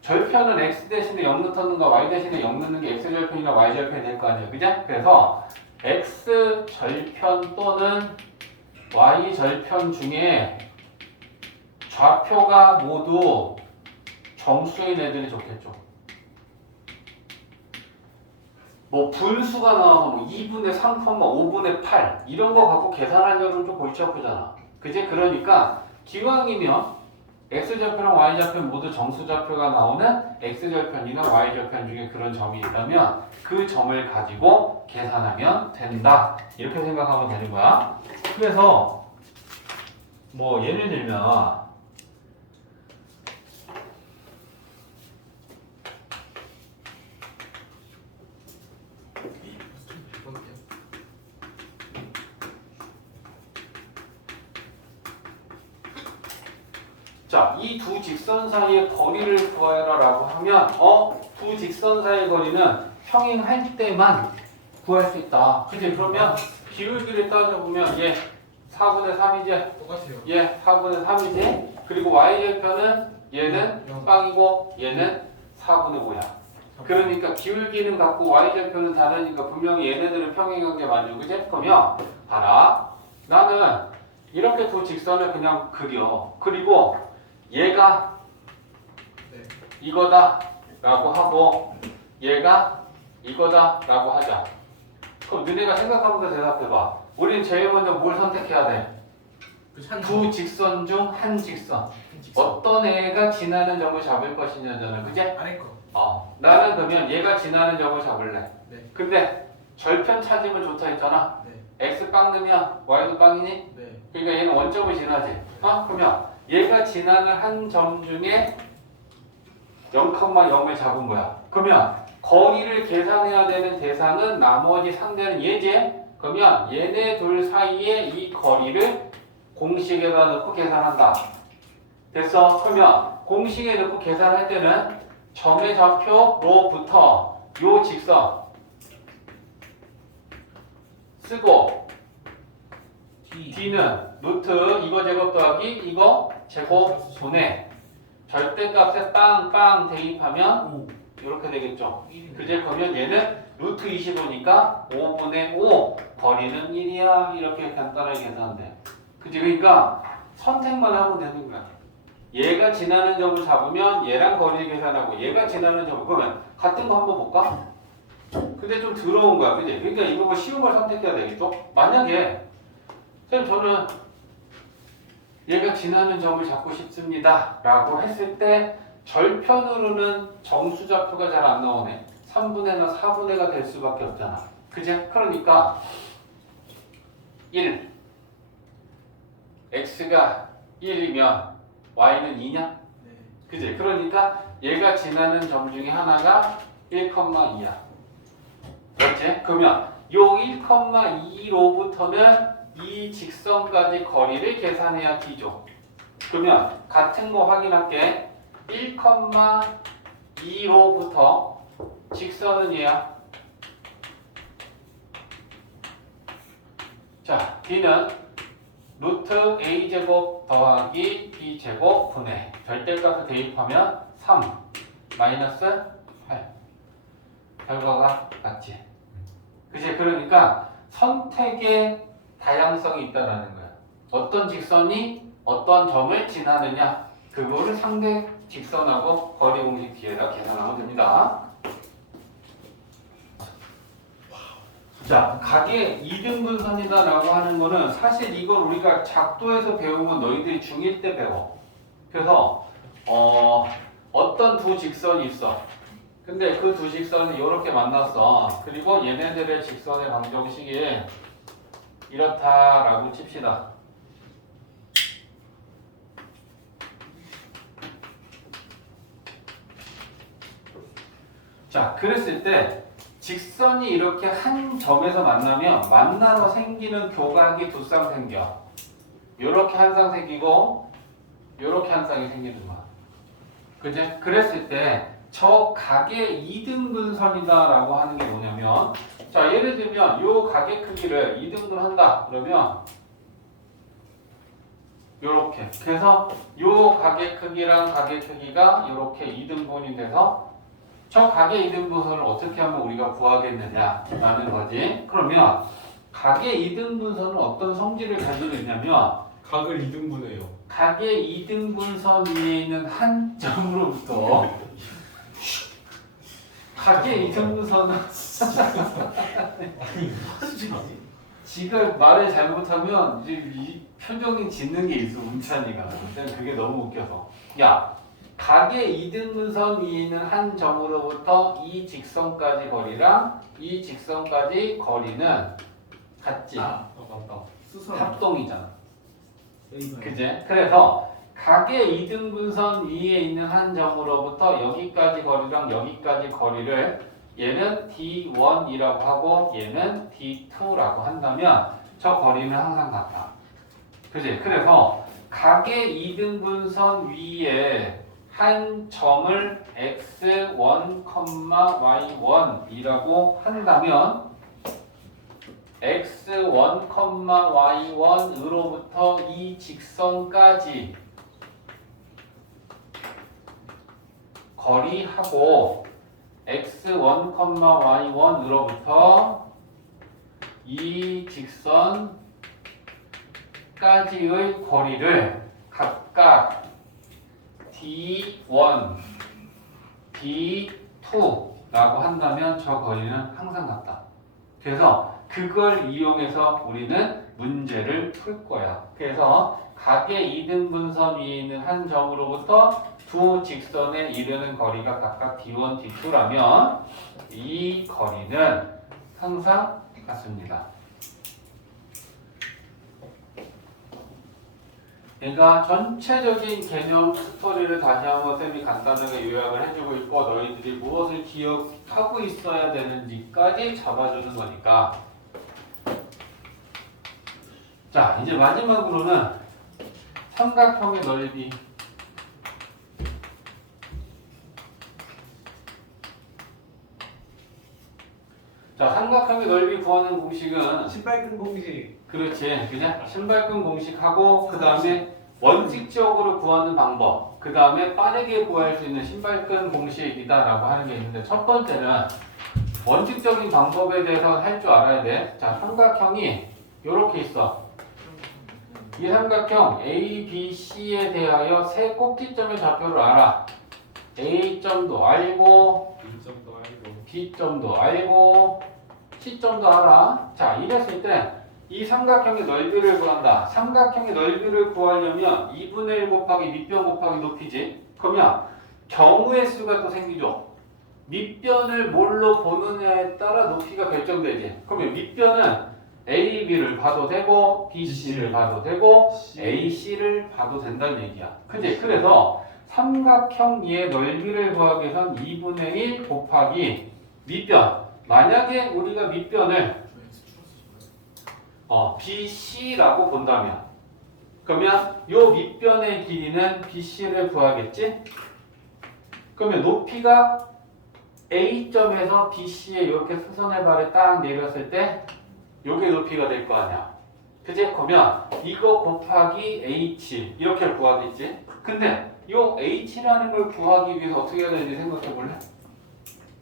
절편은 x 대신에 0 넣는 거 y 대신에 0 넣는 게 x절편이나 y절편이 될 거 아니에요. 그죠? 그래서 x절편 또는 y절편 중에 좌표가 모두 정수인 애들이 좋겠죠. 뭐 분수가 나와서 뭐 2분의 3, 5분의 8 이런 거 갖고 계산하려면 좀 골치 아프잖아. 그지? 그러니까 기왕이면 x절편이랑 y절편 모두 정수좌표가 나오는 x절편이나 y절편 중에 그런 점이 있다면 그 점을 가지고 계산하면 된다. 이렇게 생각하면 되는 거야. 그래서 뭐 예를 들면 자, 이 두 직선 사이의 거리를 구하라라고 하면 두 직선 사이의 거리는 평행할 때만 구할 수 있다. 그치? 그러면 기울기를 따져보면 얘 4분의 3이지? 똑같아요. 얘 4분의 3이지? 그리고 y절편은 얘는 빵이고 얘는 4분의 5야. 그러니까 기울기는 같고 y절편은 다르니까 분명히 얘네들은 평행한 게 맞죠. 그치? 그러면 봐라. 나는 이렇게 두 직선을 그냥 그려. 그리고 얘가 네. 이거다 라고 하고 얘가 이거다 라고 하자. 그럼 너네가 생각하면서 대답해봐. 우린 제일 먼저 뭘 선택해야 돼? 두 직선 중 한 직선. 어떤 애가 지나는 점을 잡을 것이냐잖아. 그지? 안에 거. 나는 그러면 얘가 지나는 점을 잡을래. 네. 근데 절편 찾으면 좋다 했잖아. 네. x 빵 넣으면 y도 빵이니? 네. 그러니까 얘는 원점을 지나지. 그러면 얘가 지나는 한 점 중에 0,0을 잡은 거야. 그러면 거리를 계산해야 되는 대상은 나머지 상대는 얘지. 그러면 얘네 둘 사이에 이 거리를 공식에다 넣고 계산한다. 됐어? 그러면 공식에 넣고 계산할 때는 점의 좌표로부터 요 직선 쓰고 D는 루트 이거 제곱 더하기 이거 제곱 분의 절대값에 빵빵 대입하면 이렇게 되겠죠. 그제? 그러면 얘는 루트 25니까 5분의 5 거리는 1이야. 이렇게 간단하게 계산하면 돼. 그치? 그러니까 선택만 하면 되는 거야. 얘가 지나는 점을 잡으면 얘랑 거리를 계산하고 얘가 지나는 점을 그러면 같은 거 한번 볼까? 근데 좀 더러운 거야. 그치? 그러니까 이거 뭐 쉬운 걸 선택해야 되겠죠? 만약에 선생님 저는 얘가 지나는 점을 잡고 싶습니다 라고 했을 때 절편으로는 정수좌표가 잘 안 나오네. 3분의나 4분의가 될 수밖에 없잖아. 그지? 그러니까 1 x가 1이면 y는 2냐? 네. 그지? 그러니까 얘가 지나는 점 중에 하나가 1,2야. 맞지? 그러면 요 1,2로부터는 이 직선까지 거리를 계산해야 D죠. 그러면 같은 거 확인할게. 1,2로부터 직선은 얘야. 자, D는 루트 A제곱 더하기 B제곱 분의 절대값을 대입하면 3 마이너스 8 결과가 같지. 그치? 그러니까 선택의 다양성이 있다라는 거야. 어떤 직선이 어떤 점을 지나느냐 그거를 상대 직선하고 거리 공식 뒤에다 계산하면 됩니다. 자, 각의 이등분선이다 라고 하는 거는 사실 이걸 우리가 작도에서 배우면 너희들이 중1 때 배워. 그래서 어떤 두 직선이 있어. 근데 그 두 직선이 이렇게 만났어. 그리고 얘네들의 직선의 방정식이 이렇다라고 칩시다. 자, 그랬을 때 직선이 이렇게 한 점에서 만나면 만나서 생기는 교각이 두 쌍 생겨. 요렇게 한 쌍 생기고 요렇게 한 쌍이 생기는 거야. 그지? 그랬을 때 저 각의 이등분선이다라고 하는 게 뭐냐면 자, 예를 들면 요 각의 크기를 2등분 한다. 그러면 요렇게. 그래서 요 각의 크기랑 각의 크기가 요렇게 2등분이 돼서 저 각의 이등분선을 어떻게 하면 우리가 구하겠느냐라는 거지. 그러면 각의 이등분선은 어떤 성질을 가지고 있냐면 각을 2등분해요. 각의 이등분선 위에 있는 한 점으로부터 각의 이등분선은 지가 말을 잘못하면 이제 이 표정이 짓는 게 있어. 운찬이가. 그게 너무 웃겨서. 야, 각의 이등분선 위에 있는 한 점으로부터 이 직선까지 거리랑 이 직선까지 거리는 같지. 맞다. 수선. 합동이잖아. A가. 그제? 그래서 각의 이등분선 위에 있는 한 점으로부터 여기까지 거리랑 여기까지 거리를 얘는 D1이라고 하고 얘는 D2라고 한다면 저 거리는 항상 같다. 그지? 그래서 각의 이등분선 위에 한 점을 x1, y1이라고 한다면 x1, y1으로부터 이 직선까지 거리하고 x1, y1으로부터 이 직선까지의 거리를 각각 D1, D2라고 한다면 저 거리는 항상 같다. 그래서 그걸 이용해서 우리는 문제를 풀 거야. 그래서 각의 이등분선 위에 있는 한 점으로부터 두 직선에 이르는 거리가 각각 D1, D2라면 이 거리는 항상 같습니다. 그러니까 전체적인 개념 스토리를 다시 한번 쌤이 간단하게 요약을 해주고 있고 너희들이 무엇을 기억하고 있어야 되는지까지 잡아주는 거니까. 자, 이제 마지막으로는 삼각형의 넓이. 자, 삼각형의 넓이 구하는 공식은 신발끈 공식. 그렇지. 그냥 신발끈 공식하고 그 다음에 원칙적으로 구하는 방법, 그 다음에 빠르게 구할 수 있는 신발끈 공식이다라고 하는 게 있는데 첫 번째는 원칙적인 방법에 대해서 할 줄 알아야 돼. 자, 삼각형이 이렇게 있어. 이 삼각형 A, B, C에 대하여 세 꼭지점의 좌표를 알아. A점도 알고, 일점도 알고. B점도 알고, C점도 알아. 자, 이랬을 때 이 삼각형의 넓이를 구한다. 삼각형의 넓이를 구하려면 2분의 1 곱하기 밑변 곱하기 높이지. 그러면 경우의 수가 또 생기죠. 밑변을 뭘로 보느냐에 따라 높이가 결정되지. 그러면 밑변은 A, B를 봐도 되고 B, C를 봐도 되고 A, C를 봐도 된다는 얘기야. 그치? 그래서 삼각형의 넓이를 구하기 위해선 2분의 1 곱하기 밑변. 만약에 우리가 밑변을 BC라고 본다면 그러면 요 밑변의 길이는 BC를 구하겠지? 그러면 높이가 A점에서 BC에 이렇게 수선의 발을 딱 내렸을 때 요게 높이가 될 거 아니야. 그치? 그러면 이거 곱하기 H 이렇게 구하겠지? 근데 요 H라는 걸 구하기 위해서 어떻게 해야 되는지 생각해 볼래?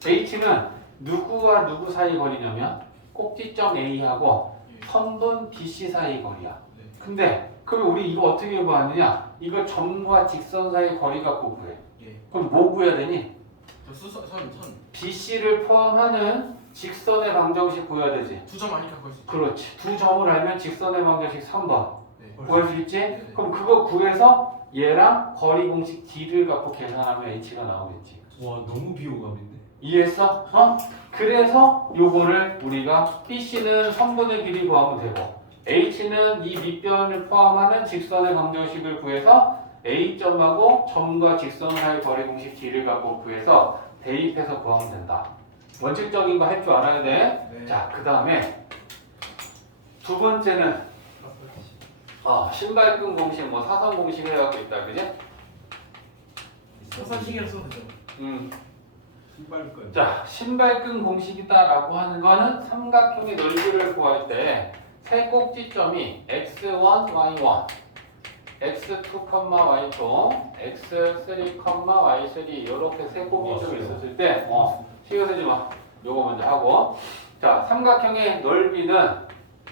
H는 누구와 누구 사이 거리냐면 꼭지점 A하고 선분 BC 사이 거리야. 근데 그럼 우리 이거 어떻게 구하느냐? 이거 점과 직선 사이 거리 갖고 구해. 그럼 뭐 구해야 되니? 선. BC를 포함하는 직선의 방정식 구해야 되지. 2점 아니까 구할 수 있지. 그렇지. 두 점을 알면 직선의 방정식 3번 네. 구할 수 있지? 네. 그럼 그거 구해서 얘랑 거리 공식 D를 갖고 계산하면 H가 나오겠지. 와 너무 비호감인데. 이해했어? 그래서 요거를 우리가 BC는 선분의 길이 구하면 되고 H는 이 밑변을 포함하는 직선의 방정식을 구해서 A점하고 점과 직선 사이 거리 공식 D를 갖고 구해서 대입해서 구하면 된다. 원칙적인 거 할 줄 알아야 돼. 네. 자, 그 다음에 두 번째는 신발끈 공식, 뭐 사선 공식 해갖고 있다, 그지? 사선식이라 써도 되죠. 신발끈. 자, 신발끈 공식이다라고 하는 거는 삼각형의 넓이를 구할 때 세 꼭지점이 x1, y1, x2, y2, x3, y3 이렇게 세 꼭지점이 있었을 때 신경 쓰지 마. 요거 먼저 하고 자, 삼각형의 넓이는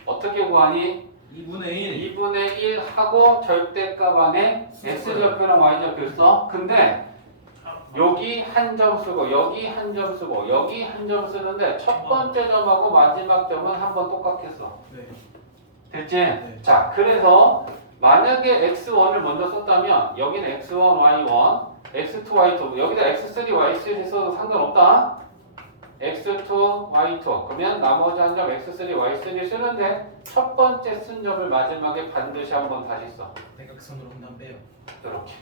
어떻게 구하니? 2분의 1. 2분의 1 하고 절대값 안에 x좌표랑 y좌표 써. 근데 여기 한 점 쓰고 여기 한 점 쓰고 여기 한 점 쓰는데 첫 번째 점하고 마지막 점은 한 번 똑같게 써. 네. 됐지? 네. 자, 그래서 만약에 x1을 먼저 썼다면 여기는 x1, y1, x2, y2 여기다 x3, y3 써도 상관없다. x2, y2 그러면 나머지 한 점 x3, y3 쓰는데 첫 번째 쓴 점을 마지막에 반드시 한번 다시 써. 대각선으로 한단 빼요. 이렇게.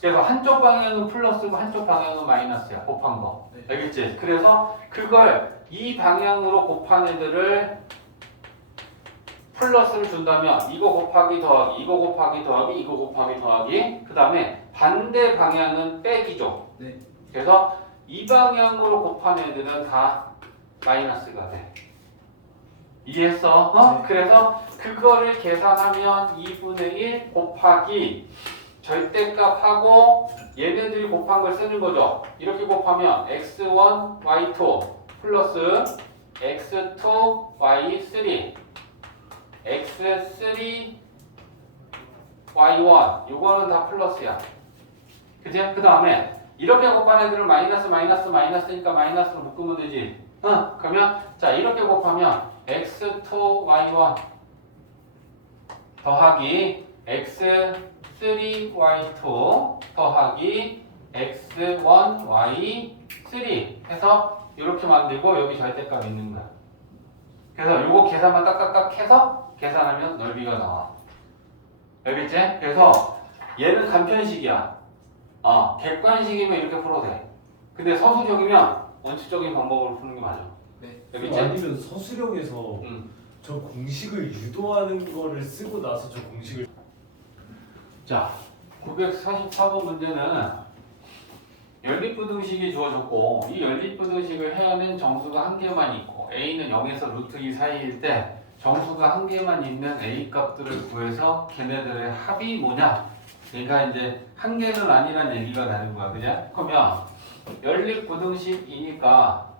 그래서 한쪽 방향은 플러스고 한쪽 방향은 마이너스야. 곱한 거. 네. 알겠지? 그래서 그걸 이 방향으로 곱한 애들을 플러스를 준다면 이거 곱하기 더하기, 이거 곱하기 더하기, 이거 곱하기 더하기 그 다음에 반대 방향은 빼기죠. 네. 그래서 이 방향으로 곱한 애들은 다 마이너스가 돼. 이해했어? 네. 그래서 그거를 계산하면 2분의 1 곱하기 절대값하고 얘네들이 곱한 걸 쓰는 거죠. 이렇게 곱하면 x1, y2 플러스 x2, y3 x3, y1 이거는 다 플러스야. 그치? 그 다음에 이렇게 곱한 애들은 마이너스니까 마이너스로 묶으면 되지. 그러면 자 이렇게 곱하면 x2, y1 더하기 x3, y2 더하기 x1, y3 해서 이렇게 만들고 여기 절대값 있는 거야. 그래서 요거 계산만 딱딱딱 해서 계산하면 넓이가 나와. 알겠지? 그래서 얘는 간편식이야. 객관식이면 이렇게 풀어도 돼. 근데 서술형이면 원칙적인 방법으로 푸는 게 맞아. 네. 알겠지? 아니면 서술형에서 응. 저 공식을 유도하는 거를 쓰고 나서 저 공식을 자, 944번 문제는 연립부등식이 주어졌고 이 연립부등식을 해야하는 정수가 한 개만 있고 a는 0에서 루트 2 사이일 때 정수가 한 개만 있는 a 값들을 구해서 걔네들의 합이 뭐냐? 그러니까 이제 한 개는 아니란 얘기가 되는 거야, 그죠? 그러면 연립부등식이니까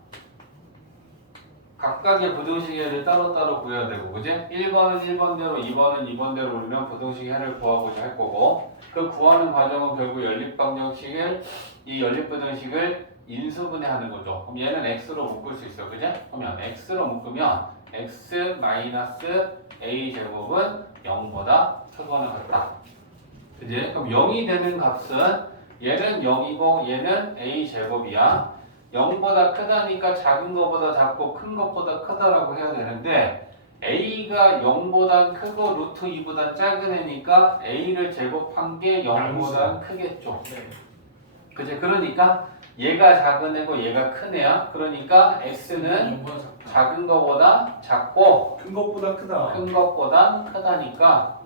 각각의 부등식 해를 따로따로 구해야 되고, 그지? 1번은 1번대로, 2번은 2번대로 우리는 부등식 해를 구하고자 할 거고, 그 구하는 과정은 결국 연립방정식을, 이 연립부등식을 인수분해하는 거죠. 그럼 얘는 x로 묶을 수 있어, 그지? 그러면 x로 묶으면 x 마이너스 a 제곱은 0보다 크거나 같다. 그지? 그럼 0이 되는 값은 얘는 0이고 얘는 a 제곱이야. 0보다 크다니까 작은 것보다 작고 큰 것보다 크다라고 해야 되는데 a가 0보다 크고 루트 2보다 작은 애니까 a를 제곱한 게 0보다 크겠죠. 네. 그치? 그러니까 얘가 작은 애고 얘가 큰 애야. 그러니까 x는 작은 것보다 작고 큰 것보다 크다. 큰 것보다 크다니까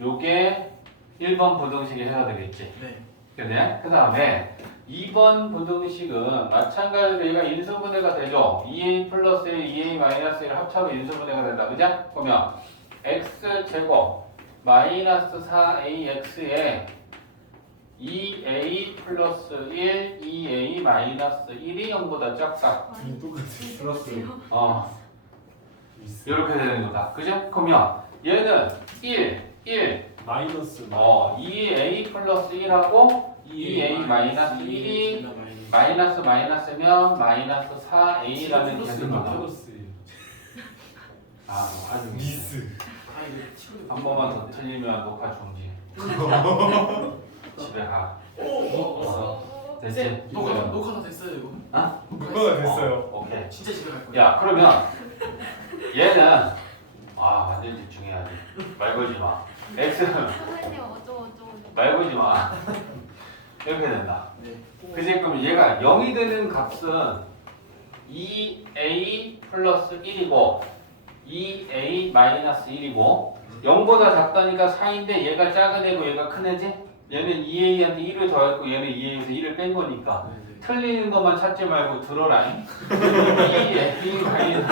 요게 1번 부등식이 해야 되겠지. 네. 그래? 그 다음에 2번 부등식은 마찬가지로 얘가 인수분해가 되죠. 2a 플러스 1, 2a 마이너스 1 합쳐서 인수분해가 된다. 그죠? 그러면 x제곱 마이너스 4ax에 2a 플러스 1, 2a 마이너스 1이 0보다 작다. 똑같아. 플러스. 이렇게 되는 거다. 그죠? 그러면 얘는 1 마이너스. 2a 플러스 1하고 2a 마이너스 1이 마이너스 마이너스면 마이너스 4a라는 계수가 나와. 플러스. 아주 미스. 한 번만 더 틀리면 녹화 중지. 집에 가. 됐지? 녹화 다 됐어요 이거. 녹화가 됐어요. 오케이. 진짜 집에 갈 거예요. 야 그러면 얘는 완전 집중해야지. 말 걸지 마. x 선생님 어쩌고 말 걸지 마. 이렇게 된다. 네. 그지? 그럼 얘가 0이 되는 값은 2a 플러스 1이고 2a 마이너스 1이고 0보다 작다니까 4인데 얘가 작은 애고 얘가 큰 애지? 얘는 2a한테 1을 더했고 얘는 2a에서 1을 뺀 거니까 틀리는 것만 찾지 말고 들어라잉. 2a 마이너스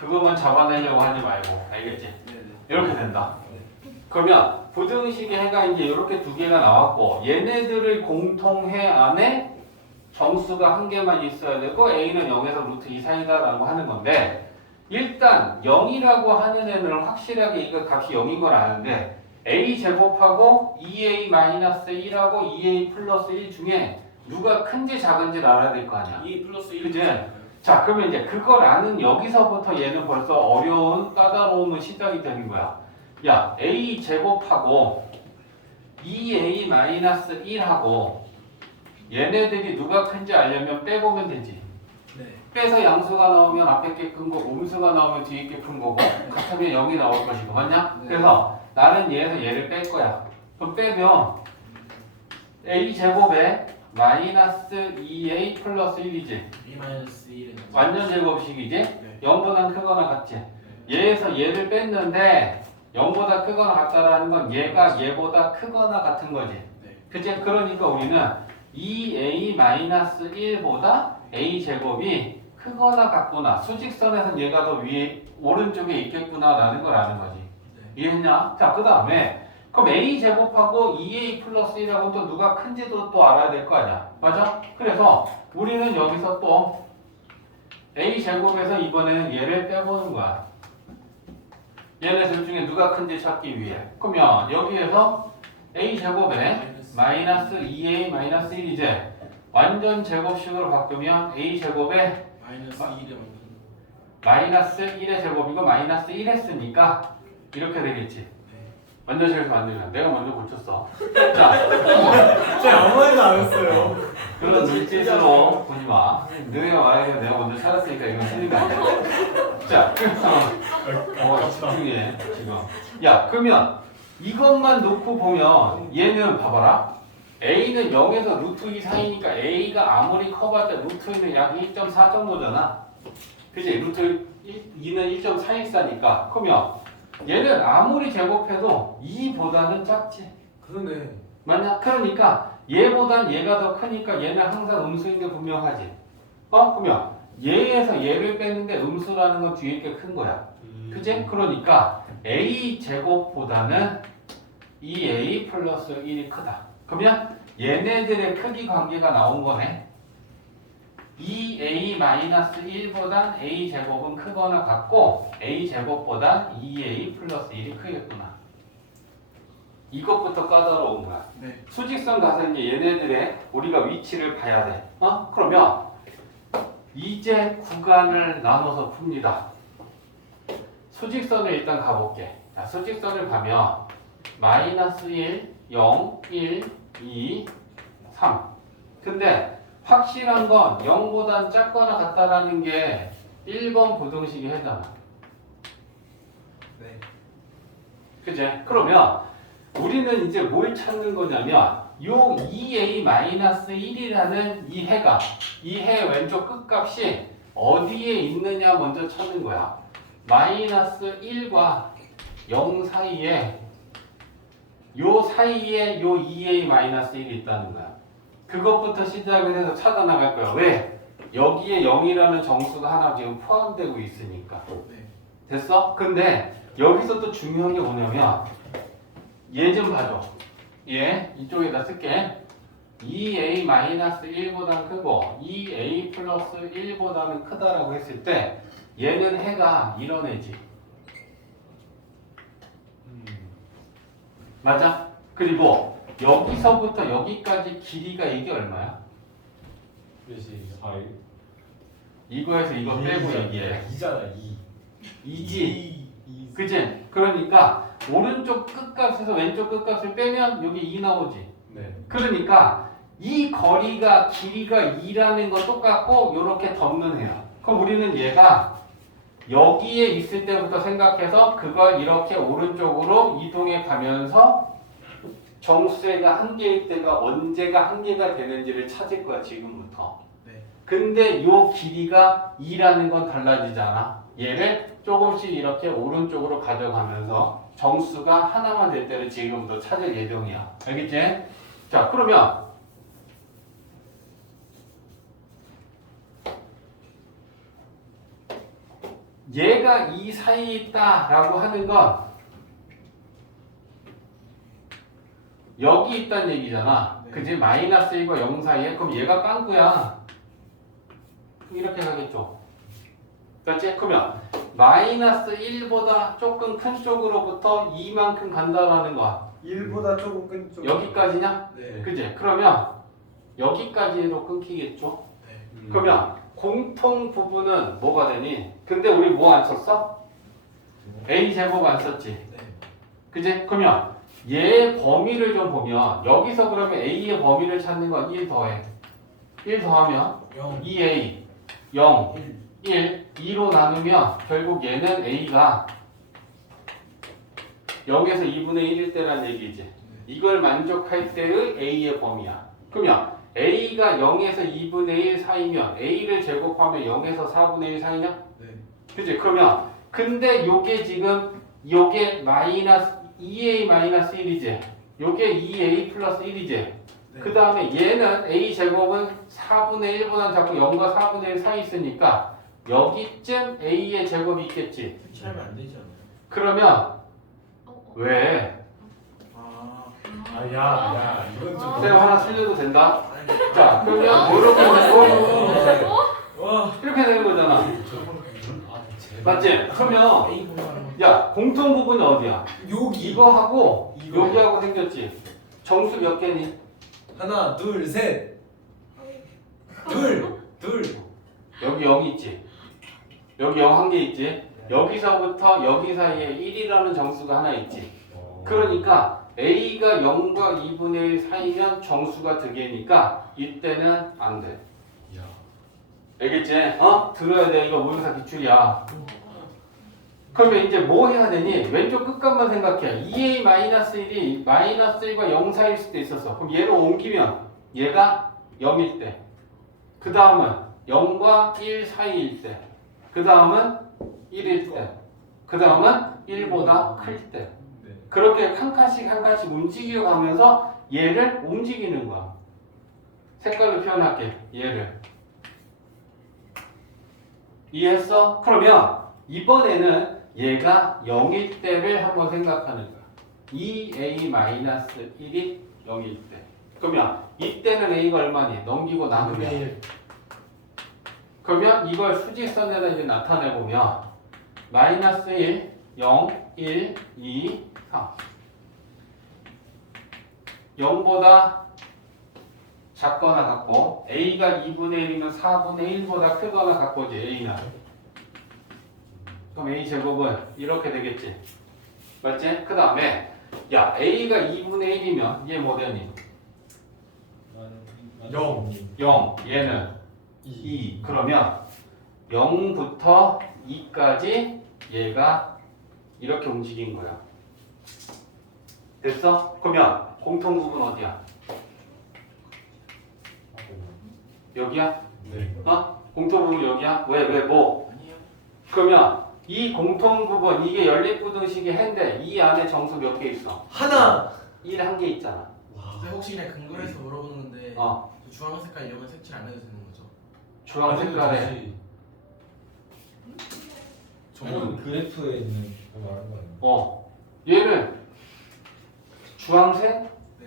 그것만 잡아내려고 하지 말고 알겠지? 네네. 이렇게 된다. 그러면 부등식의 해가 이제 이렇게 두 개가 나왔고 얘네들을 공통해 안에 정수가 한 개만 있어야 되고 a는 0에서 루트 2 사이다라고 하는 건데 일단 0이라고 하는 애는 확실하게 이거 값이 0인 걸 아는데 a 제곱하고 2a 마이너스 1하고 2a 플러스 1 중에 누가 큰지 작은지를 알아야 될 거 아니야. 2 플러스 1. 그지? 자 그러면 이제 그걸 아는 여기서부터 얘는 벌써 어려운 까다로움은 시작이 되는 거야. 야 a 제곱하고 2a 마이너스 1하고 얘네들이 누가 큰지 알려면 빼보면 되지. 네. 빼서 양수가 나오면 앞에 게 큰 거고 음수가 나오면 뒤에 게 큰 거고 같으면 0이 나올 것이고 맞냐? 네. 그래서 나는 얘에서 얘를 뺄 거야. 그럼 빼면 a 제곱에 마이너스 2a 플러스 1이지. 2 마이너스 1은 완전 제곱식이지? 네. 0보다 크거나 같지? 얘에서 얘를 뺐는데 0보다 크거나 같다라는 건 얘가 얘보다 크거나 같은 거지. 네. 그치? 그러니까 우리는 2a 마이너스 1보다 a 제곱이 크거나 같구나. 수직선에선 얘가 더 위에 오른쪽에 있겠구나라는 걸 아는 거지. 네. 이해했냐? 자, 그 다음에 그럼 a 제곱하고 2a 플러스 1하고 또 누가 큰지도 또 알아야 될 거 아니야. 맞아? 그래서 우리는 여기서 또 a 제곱에서 이번에는 얘를 빼보는 거야. 얘네들 중에 누가 큰지 찾기 위해. 그러면 여기에서 a 제곱에 마이너스 2a 마이너스 1 이제 완전 제곱식으로 바꾸면 a 제곱에 마이너스 2를 마이너스 1의 제곱이고 마이너스 1 했으니까 이렇게 되겠지. 완전 제곱식 만들면 내가 먼저 고쳤어. 자, 제가 아무 말도 안 했어요. 그런 눈짓으로 보지 마. 너희가 말해서 내가 먼저 찾았으니까 이건 틀린 거 아니야. 자, 그래서 집중해 지금. 야, 그러면 이것만 놓고 보면 얘는 봐봐라. a는 0에서 루트 2 사이니까 a가 아무리 커봤자 루트 2는 약 1.4 정도잖아. 그치? 루트 2는 1.414니까. 그러면 얘는 아무리 제곱해도 2보다는 작지. 그러네. 맞냐? 그러니까 얘보단 얘가 더 크니까 얘는 항상 음수인 게 분명하지. 그러면 얘에서 얘를 빼는데 음수라는 건 뒤에 게 큰 거야. 그치? 그러니까 a 제곱보다는 2a 플러스 1이 크다. 그러면 얘네들의 크기 관계가 나온 거네. 2a-1보단 a제곱은 크거나 같고 a제곱보단 2a 플러스 1이 크겠구나. 이것부터 까다로운 거야. 네. 수직선 가서 이제 얘네들의 우리가 위치를 봐야 돼. 그러면 이제 구간을 나눠서 풉니다. 수직선을 일단 가볼게. 자, 수직선을 가면 마이너스 1, 0, 1, 2, 3. 근데 확실한 건 0보단 작거나 같다라는 게 1번 부등식이 해잖아. 네. 그제? 그러면 우리는 이제 뭘 찾는 거냐면 요 2a-1이라는 이 해가 이 해 왼쪽 끝값이 어디에 있느냐 먼저 찾는 거야. 마이너스 1과 0 사이에 요 2a-1이 있다는 거야. 그것부터 시작을 해서 찾아 나갈 거야. 왜? 여기에 0이라는 정수가 하나 지금 포함되고 있으니까. 네. 됐어? 근데 여기서 또 중요한 게 뭐냐면 얘 좀 봐줘. 얘 이쪽에다 쓸게. 2a-1보다 크고 2a 플러스 1보다는 크다라고 했을 때 얘는 해가 이런 애지. 맞아? 그리고 여기서부터 여기까지 길이가 이게 얼마야? 몇이 4일? 이거에서 이거 빼고 얘기해. 2잖아 2. 2지? 그치? 그러니까 오른쪽 끝값에서 왼쪽 끝값을 빼면 여기 2 나오지. 네. 그러니까 이 거리가 길이가 2라는 건 똑같고 이렇게 덮는 해요. 그럼 우리는 얘가 여기에 있을 때부터 생각해서 그걸 이렇게 오른쪽으로 이동해 가면서 정수의가 한 개일 때가 언제가 한 개가 되는지를 찾을 거야 지금부터. 네. 근데 요 길이가 2라는 건 달라지잖아. 얘를 조금씩 이렇게 오른쪽으로 가져가면서 정수가 하나만 될 때를 지금부터 찾을 예정이야. 알겠지? 자, 그러면 얘가 이 사이에 있다라고 하는 건 여기 있다는 얘기잖아. 네. 그지? 마이너스 1과 0 사이에. 그럼 얘가 빵꾸야. 이렇게 가겠죠. 그렇지? 그러면 마이너스 1보다 조금 큰 쪽으로부터 2만큼 간다라는 거야. 1보다 조금 끈 쪽. 여기까지냐? 네. 그지? 그러면 여기까지로 끊기겠죠? 네. 그러면 공통 부분은 뭐가 되니? 근데 우리 뭐 안 썼어? a 제곱 안 썼지. 네. 그지? 그러면 얘의 범위를 좀 보면 여기서 그러면 a의 범위를 찾는 건 1 더해. 1 더하면 0, 2a 0 1. 1 2로 나누면 결국 얘는 a가 0에서 2분의 1일 때란 얘기지. 이걸 만족할 때의 a의 범위야. 그러면 a가 0에서 2분의 1 사이면 a를 제곱하면 0에서 4분의 1 사이냐? 네. 그치? 그러면 근데 요게 지금 요게 마이너스 2a-1이지. 요게 2a 플러스 1이지. 네. 그 다음에 얘는 a 제곱은 4분의 1보다 작고 0과 4분의 1 사이 있으니까 여기쯤 a의 제곱이 있겠지. 색칠하면 안 되지 않아요? 그러면 왜? 아, 야, 이건 좀. 쌤 하나 틀려도 된다? 아니, 자, 그러면 이렇게 되고 와. 이렇게 되는 거잖아. 맞지? 그러면 A 공부하는 거. 야 공통 부분이 어디야? 여기. 이거하고 이거. 여기하고 생겼지. 정수 몇 개니? 하나, 둘, 셋. 둘. 여기 0 있지. 여기 0 한 개 있지. 여기서부터 여기 사이에 1이라는 정수가 하나 있지. 그러니까 a가 0과 2분의 1 사이면 정수가 두 개니까 이때는 안 돼. 야. 알겠지? 들어야 돼. 이거 모의고사 기출이야. 그러면 이제 뭐 해야 되니? 왼쪽 끝값만 생각해. 2a-1이 마이너스 1과 0 사이일 수도 있었어. 그럼 얘를 옮기면 얘가 0일 때. 그 다음은 0과 1 사이일 때. 그 다음은 1일 때. 그 다음은 1보다 클 때. 네. 그렇게 한 칸씩 한 칸씩 움직여 가면서 얘를 움직이는 거야. 색깔로 표현할게. 얘를. 이해했어? 그러면 이번에는 얘가 0일 때를 한번 생각하는 거야. 2a-1이 0일 때. 그러면 이때는 a가 얼마니? 넘기고 나누면 그러면 이걸 수직선에다 이제 나타내보면 마이너스 1, 0, 1, 2, 3 0보다 작거나 같고 A가 2분의 1이면 4분의 1보다 크거나 같고지 A는. 그럼 A 제곱은 이렇게 되겠지. 맞지? 그 다음에 야 A가 2분의 1이면 얘 뭐 되니? 0 0 얘는 2 그러면 0부터 2까지 얘가 이렇게 움직인 거야. 됐어? 그러면 공통 부분 어디야? 여기야? 네. 어? 공통 부분 여기야? 왜 뭐? 아니에요. 그러면 이 공통 부분 이게 연립부등식의 해인데 이 안에 정수 몇 개 있어? 하나 1 한 개 있잖아. 근데 혹시 그냥 근거해서 물어보는 건데 그 주황 색깔 이런 건 색칠 안 해도 되는 거죠? 주황 색깔에 저건 그래프에 있는 거 말하는 거 아니에요? 얘는 주황색 네.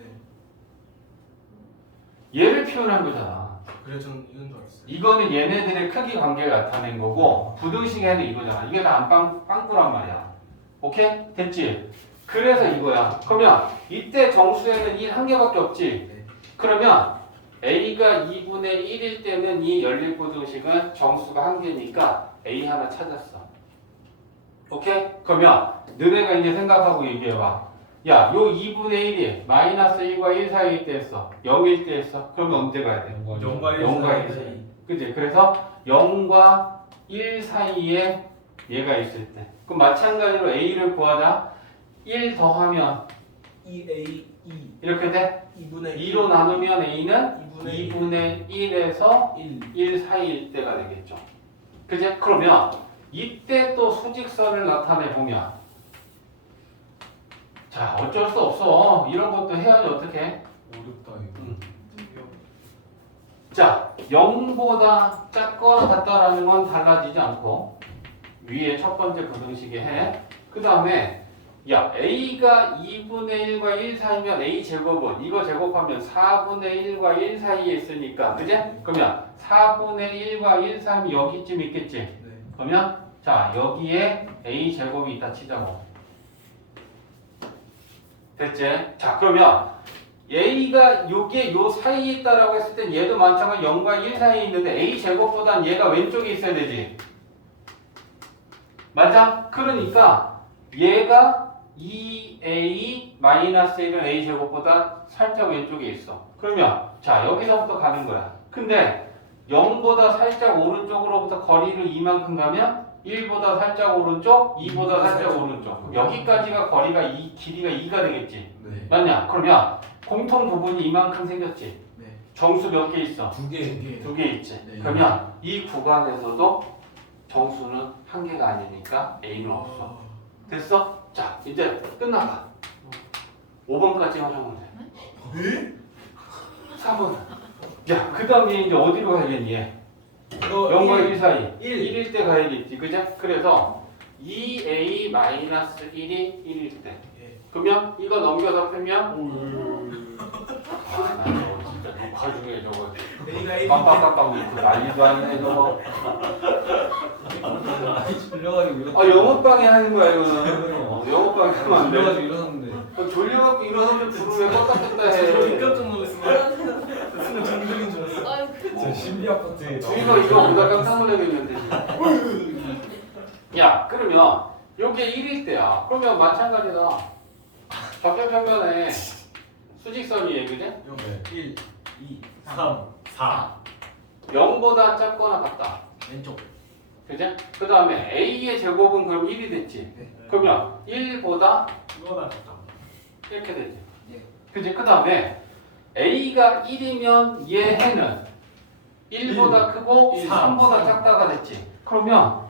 얘를 표현한 거잖아. 그래 전 이건 줄 알았어요. 이거는 얘네들의 크기 관계를 나타낸 거고 부등식에는 이거잖아. 이게 다 빵꾸란 말이야. 오케이? 됐지? 그래서 이거야. 그러면 이때 정수에는 1 한 개밖에 없지. 네. 그러면 A가 2분의 1일 때는 이 연립부등식은 정수가 한 개니까 A 하나 찾았어. 오케이? 그러면 너네가 이제 생각하고 얘기해봐. 야, 요 2분의 1이 마이너스 1과 1 사이일 때 했어. 0일 때 했어. 그러면 언제 가야 돼? 0과 1 0과 1 사이. 그치? 그래서 0과 1 사이에 얘가 있을 때. 그럼 마찬가지로 A를 구하자. 1 더하면 2A 2 이렇게 돼? 2분의 2로 나누면 A는 2분의 2분의 1에서 1 1 사이일 때가 되겠죠. 그지? 그러면 이때 또 수직선을 나타내 보면 자 어쩔 수 없어. 이런 것도 해야지 어떻게? 어렵다 이거 자 0보다 작거나 같다라는 건 달라지지 않고 위에 첫 번째 부등식에 해. 그 다음에 야 A가 2분의 1과 1 사이면 A 제곱은 이거 제곱하면 4분의 1과 1 사이에 있으니까 그지? 그러면 4분의 1과 1 사이면 여기쯤 있겠지? 네. 그러면 자 여기에 A 제곱이 있다 치자고. 됐지? 자 그러면 A가 요게 요 사이에 있다라고 했을 땐 얘도 마찬가지로 0과 1 사이에 있는데 A 제곱보단 얘가 왼쪽에 있어야 되지. 맞아? 그러니까 얘가 2A-1은 A 제곱보다 살짝 왼쪽에 있어. 그러면 자 여기서부터 가는 거야. 근데 0보다 살짝 오른쪽으로부터 거리를 이만큼 가면 1보다 살짝 오른쪽, 2보다 살짝 오른쪽. 여기까지가 거리가 길이가 2가 되겠지. 네. 맞냐? 그러면 공통 부분이 이만큼 생겼지. 네. 정수 몇 개 있어? 2개 2개 있지. 네. 그러면 이 구간에서도 정수는 한 개가 아니니까 A는 없어. 됐어? 자, 이제 끝나가. 5번까지 하자면 돼. 4번. 야, 그 다음에 이제 어디로 가야겠니? 0과 1 사이. 1일 때 가야겠지. 그죠? 그래서 2A-1이 1일 때. 예. 그러면 이거 넘겨서 풀면 아, 나 저거 진짜 녹화 중에 저거 A가 1 깜빡깜빡 웃고 난리도 아니네 저거. 졸려가지고 이렇게 아 영어방에 하는 거야 이거는. 영어방에 하면 안 돼. 졸려가지고 일어났는데 졸려갖고 일어나면 불을 왜 껐다 켰다 저도 해. 깜짝 놀랐어요. 순간 정적인 줄 알았어요. 아유 저 신비 아파트에 주위가 이거 보다 깜짝 놀라겠는데 지금. 야 그러면 요게 1일 때야. 그러면 마찬가지다. 좌표평면에 수직선이에요 그지? 0 1 2 3 4 0보다 작거나 같다. 왼쪽. 그지? 그 다음에 A의 제곱은 그럼 1이 됐지. 네. 그러면 1보다 이거나 같다 이렇게 되지. 예. 그지? 그 다음에 A가 1이면 얘 해는 1보다 크고 3보다 작다가 됐지. 그러면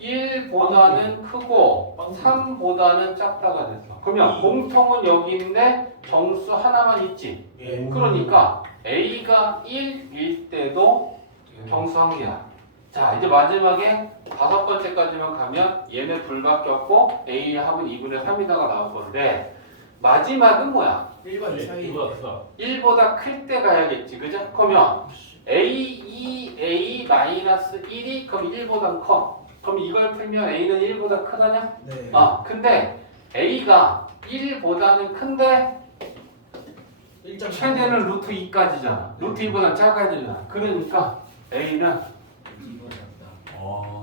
1보다는 크고 3보다는 작다가 됐어. 그러면 공통은 여기 있는데 정수 하나만 있지. 예. 그러니까 A가 1일 때도 정수 한 개야. 자 이제 마지막에 5번째까지만 가면 얘네 불밖에 없고 A 합은 2분의 3이다가 나올 건데 마지막은 뭐야? 1과 2 사이. 1보다 클 때 가야겠지. 그죠? 그러면 A 마이너스 1이 그럼 1보다 커. 그럼 이걸 풀면 A는 1보다 크다냐? 네. 근데 A가 1보다는 큰데 1점 최대는 루트 2까지잖아. 루트 2보다 작아야 되잖아. 그러니까 A는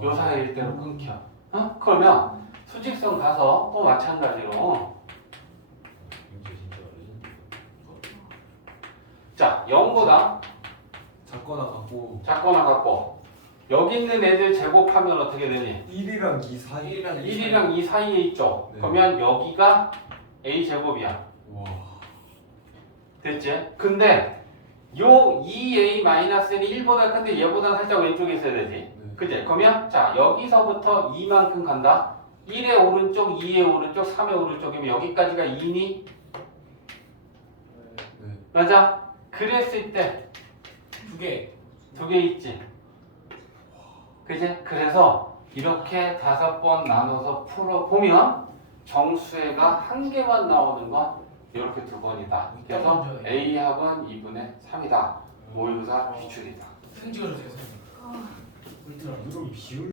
요 사이일 때로 끊겨. 그러면 수직선 가서 또 마찬가지로 자 0보다 작거나 같고 작거나 같고 여기 있는 애들 제곱하면 어떻게 되니? 1이랑 2 사이. 1이랑 2 사이에 있죠. 네. 그러면 여기가 A 제곱이야. 와. 됐지? 근데 요 2A 마이너스는 1보다 큰데 얘보다 살짝 왼쪽에 있어야 되지. 네. 그지? 그러면 자 여기서부터 2만큼 간다. 1의 오른쪽, 2의 오른쪽, 3의 오른쪽이면 여기까지가 2니? 네. 맞아? 그랬을 때 2개. 2개 있지. 그지? 그래서 이렇게 5번 나눠서 풀어보면 정수회가 1개만 나오는 건 이렇게 2번이다. 그래서 A 합은 2분의 3이다. 모의고사 기출이다. 사진 찍어주세요. 선생님. 아. 울트라. 이건 비율